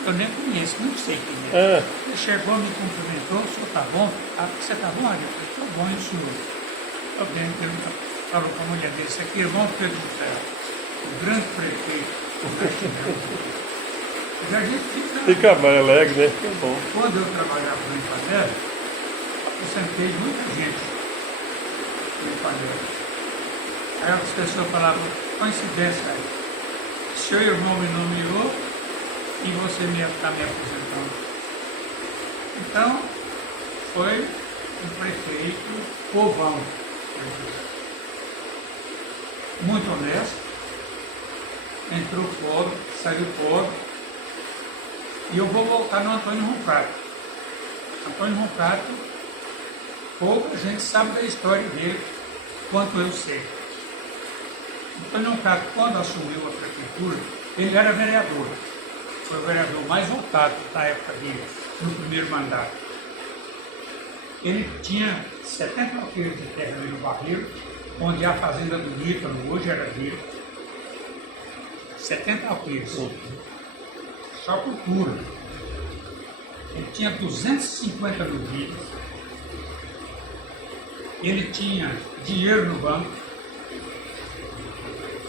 eu nem conheço, não sei quem é. Ele chegou, me cumprimentou, o senhor está bom? Você está bom, Ari? Eu falei, estou bom, e o senhor? Estou bem, ele falou para a mulher dele, esse aqui é irmão Pedro José, o grande prefeito. E a gente Fica mais alegre, né? Que bom. Quando eu trabalhava no Ipanema, apresentei muita gente no Ipanema. Aí as pessoas falavam, coincidência aí, seu irmão me nomeou e você está me apresentando. Então, foi um prefeito povão, muito honesto, entrou pobre, saiu pobre. E eu vou voltar no Antônio Roncato. Antônio Roncato, pouca gente sabe da história dele, quanto eu sei. Antônio Roncato, quando assumiu a prefeitura, ele era vereador. Foi o vereador mais votado na época dele, no primeiro mandato. Ele tinha 70 alqueires de terra ali no Barreiro, onde a fazenda do Ítalo hoje era dele. 70 alqueires. Só cultura. Ele tinha 250 mil vidas. Ele tinha dinheiro no banco.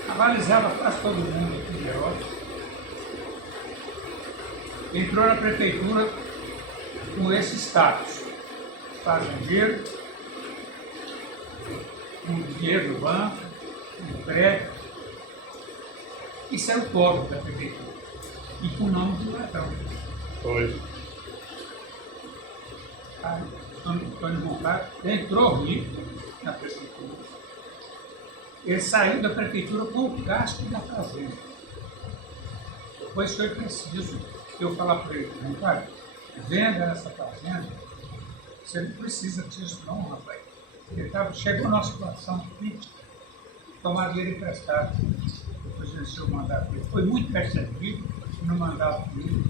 Avalizava quase todo mundo aqui de Heródoto. Entrou na prefeitura com esse status. Fazendeiro, com dinheiro no banco, com crédito. E saiu pobre da prefeitura. E com o nome do ladrão. Foi. Antônio Roncato entrou rico na prefeitura. Ele saiu da prefeitura com o gasto da fazenda. Depois foi preciso eu falar para ele, Roncato, venda essa fazenda, você não precisa disso não, rapaz. Ele chegou numa situação crítica, tomar dinheiro emprestado. Depois venceu o mandato dele. Foi muito perseguido no mandato dele.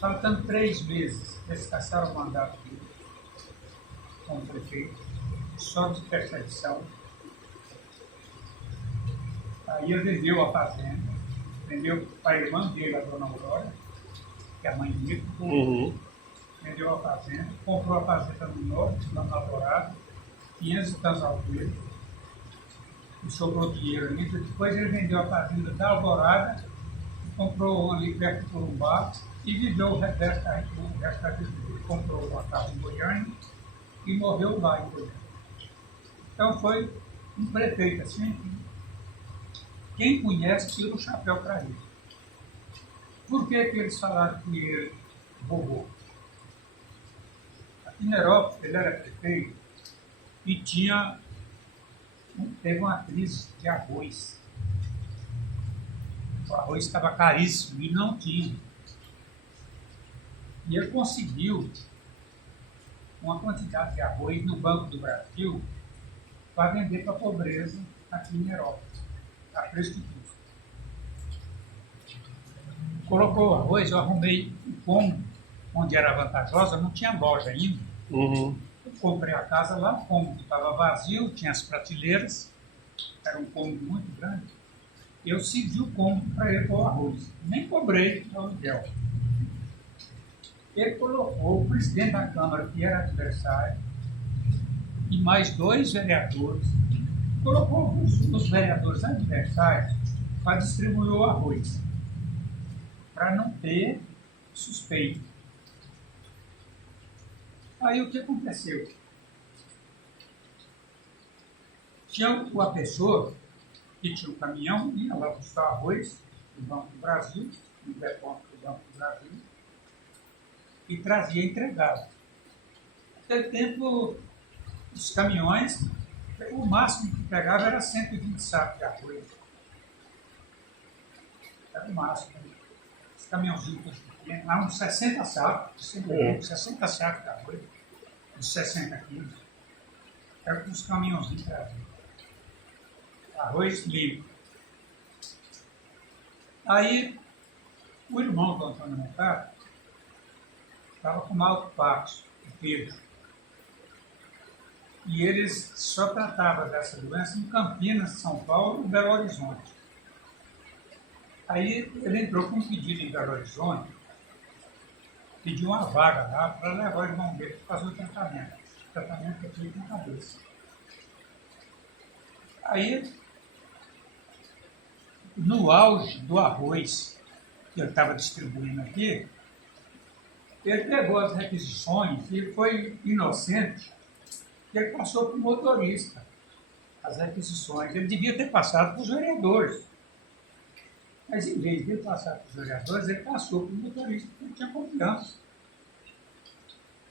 Faltando 3 meses, eles cassaram o mandato dele como prefeito, só de perseguição. Aí ele vendeu a fazenda, vendeu para a irmã dele, a dona Aurora, que é a mãe dele, vendeu a fazenda, comprou a fazenda no norte, lá na Alvorada, 500 e tantos alqueires, e sobrou dinheiro ali. Depois ele vendeu a fazenda da Alvorada, comprou ali perto do Corumbá e viveu o resto da vida dele. Comprou uma casa em Goiânia e morreu lá em Goiânia. Então foi um prefeito assim, quem conhece tira o chapéu para ele. Por que eles falaram que ele roubou? Aqui na Europa, ele era prefeito e teve uma crise de arroz. O arroz estava caríssimo e não tinha. E ele conseguiu uma quantidade de arroz no Banco do Brasil para vender para a pobreza aqui em Herópolis, a preço de custo. Colocou o arroz, eu arrumei o cômodo, onde era vantajosa, não tinha loja ainda. Uhum. Eu comprei a casa lá, o cômodo estava vazio, tinha as prateleiras, era um cômodo muito grande. Eu cedi o cômodo para ele pôr o arroz. Nem cobrei o aluguel. Ele colocou o presidente da Câmara, que era adversário, e mais 2 vereadores, colocou os vereadores adversários para distribuir o arroz, para não ter suspeito. Aí o que aconteceu? Tinha uma pessoa que tinha um caminhão, ia lá buscar arroz do Banco do Brasil, no depósito do Banco do Brasil, e trazia entregado. Naquele tempo, os caminhões, o máximo que pegava era 120 sacos de arroz. Era o máximo. Os caminhãozinhos pequenos, lá uns 60 sacos, 60 sacos de arroz, uns 60 quilos. Era o que os caminhãozinhos traziam. Arroz limpo. Aí, o irmão do Antônio Mercado estava com mal patos, o Pedro. E eles só tratavam dessa doença em Campinas, São Paulo e Belo Horizonte. Aí ele entrou com um pedido em Belo Horizonte, pediu uma vaga lá para levar o irmão dele para fazer o tratamento. O tratamento é feito na cabeça. Aí, no auge do arroz que eu estava distribuindo aqui, ele pegou as requisições e foi inocente, que ele passou para o motorista as requisições. Ele devia ter passado para os vereadores. Mas, em vez de ele passar para os vereadores, ele passou para o motorista, porque ele tinha confiança.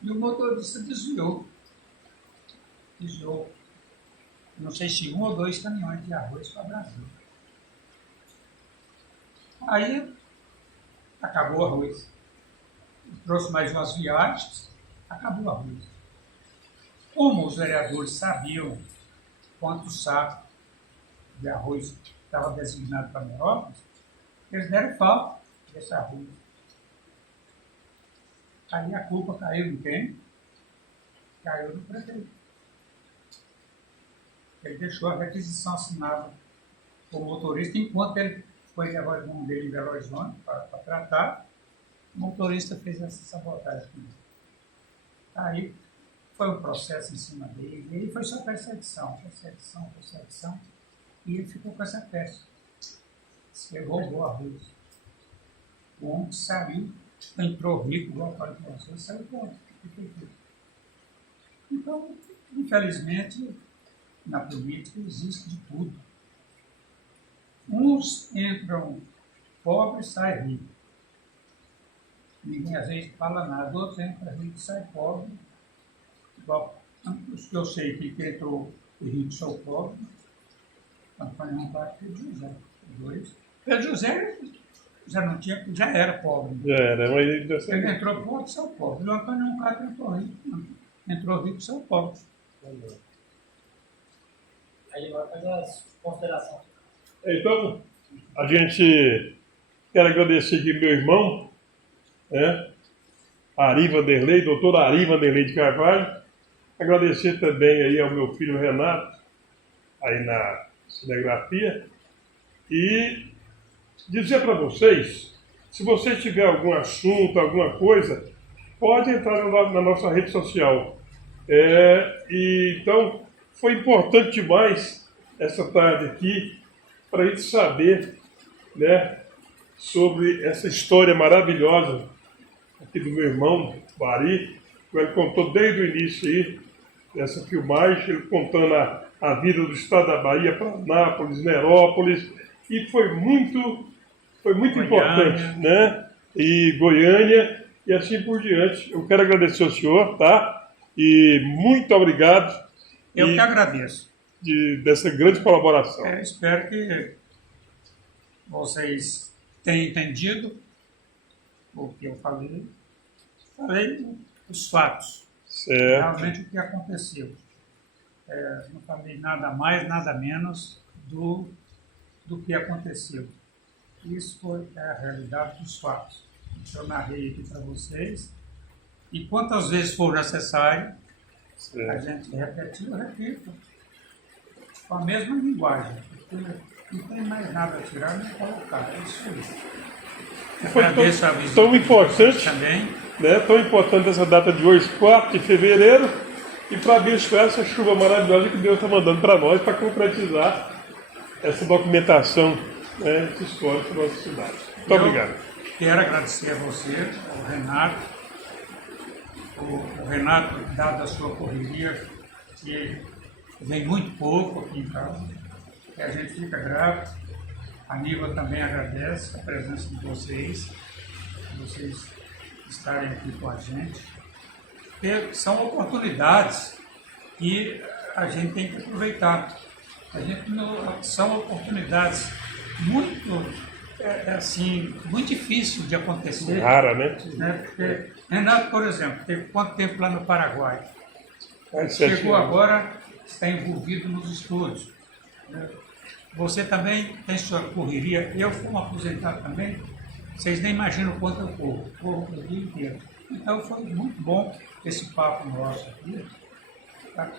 E o motorista desviou. Não sei se 1 ou 2 caminhões de arroz para o Brasil. Aí, acabou o arroz. Trouxe mais umas viagens, acabou o arroz. Como os vereadores sabiam quantos sacos de arroz estava designado para Herópolis, eles deram falta desse arroz. Aí a culpa caiu em quem? Caiu no prefeito. Ele deixou a requisição assinada com o motorista, enquanto ele foi levar o irmão dele em Belo Horizonte para tratar, o motorista fez essa sabotagem com ele. Aí foi um processo em cima dele, e aí foi só perseguição, e ele ficou com essa peça. Ele roubou arroz. O homem saiu, entrou rico, igual eu falei para você, saiu pronto. Então, infelizmente, na política existe de tudo. Uns entram pobres, saem ricos. Ninguém às vezes fala nada, outros entram ricos e saem pobres. Igual, os que eu sei que entrou rico são pobres, Antônio Roberto e Pedro José. Pedro José já não tinha, já era pobre. Já era, mas ele entrou pobre, são pobres. O Antônio Roberto entrou rico, entrou rico, são pobres. Aí vai fazer as considerações. Então, a gente quer agradecer aqui meu irmão, né? Ari Vanderlei, doutor Ari Vanderlei de Carvalho. Agradecer também aí ao meu filho Renato, aí na cinegrafia. E dizer para vocês, se vocês tiverem algum assunto, alguma coisa, pode entrar na nossa rede social. Então, foi importante demais essa tarde aqui para a gente saber, né, sobre essa história maravilhosa aqui do meu irmão, Ari, que ele contou desde o início aí, dessa filmagem, ele contando a vida do estado da Bahia para Anápolis, Nerópolis, e foi muito importante, né? E Goiânia, e assim por diante. Eu quero agradecer ao senhor, tá? E muito obrigado. Eu que agradeço. Dessa grande colaboração. Espero que vocês tenham entendido o que eu falei falei os fatos, Certo. realmente o que aconteceu. Não falei nada mais, nada menos do que aconteceu. Isso foi a realidade dos fatos. Eu narrei aqui para vocês. E quantas vezes for necessário, a Certo. gente repetiu, eu repito, com a mesma linguagem. Porque não tem mais nada a tirar nem colocar. É isso aí. Foi Agradeço a visita tão importante, também. né? Tão importante essa data de hoje, 4 de fevereiro, e para abençoar essa chuva maravilhosa que Deus está mandando para nós, para concretizar essa documentação, né, histórica da nossa cidade. Muito obrigado. Quero agradecer a você, ao Renato. O Renato, dado a sua correria, que vem muito pouco aqui em casa, e a gente fica grato. A Níva também agradece a presença de vocês estarem aqui com a gente. Porque são oportunidades que a gente tem que aproveitar. São oportunidades muito, muito difíceis de acontecer. Rara, né? Porque Renato, por exemplo, teve quanto tempo lá no Paraguai? Faz 7 Chegou anos. agora, está envolvido nos estudos. Você também tem sua correria. Eu, como aposentado também, vocês nem imaginam quanto eu corro o dia inteiro. Então foi muito bom esse papo nosso aqui. Tá?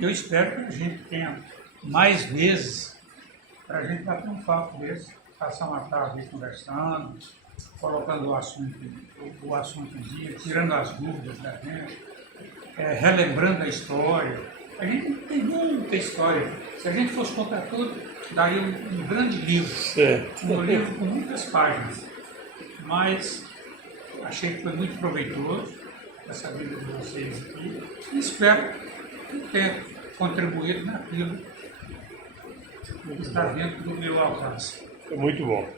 Eu espero que a gente tenha mais vezes para a gente bater um papo desse, passar uma tarde aí conversando, colocando o assunto em dia, tirando as dúvidas da gente, relembrando a história. A gente tem muita história. Se a gente fosse contar tudo, daria um grande livro, Certo. um livro com muitas páginas. Mas achei que foi muito proveitoso essa vida de vocês aqui e espero que tenha contribuído naquilo que está dentro do meu alcance. É muito bom.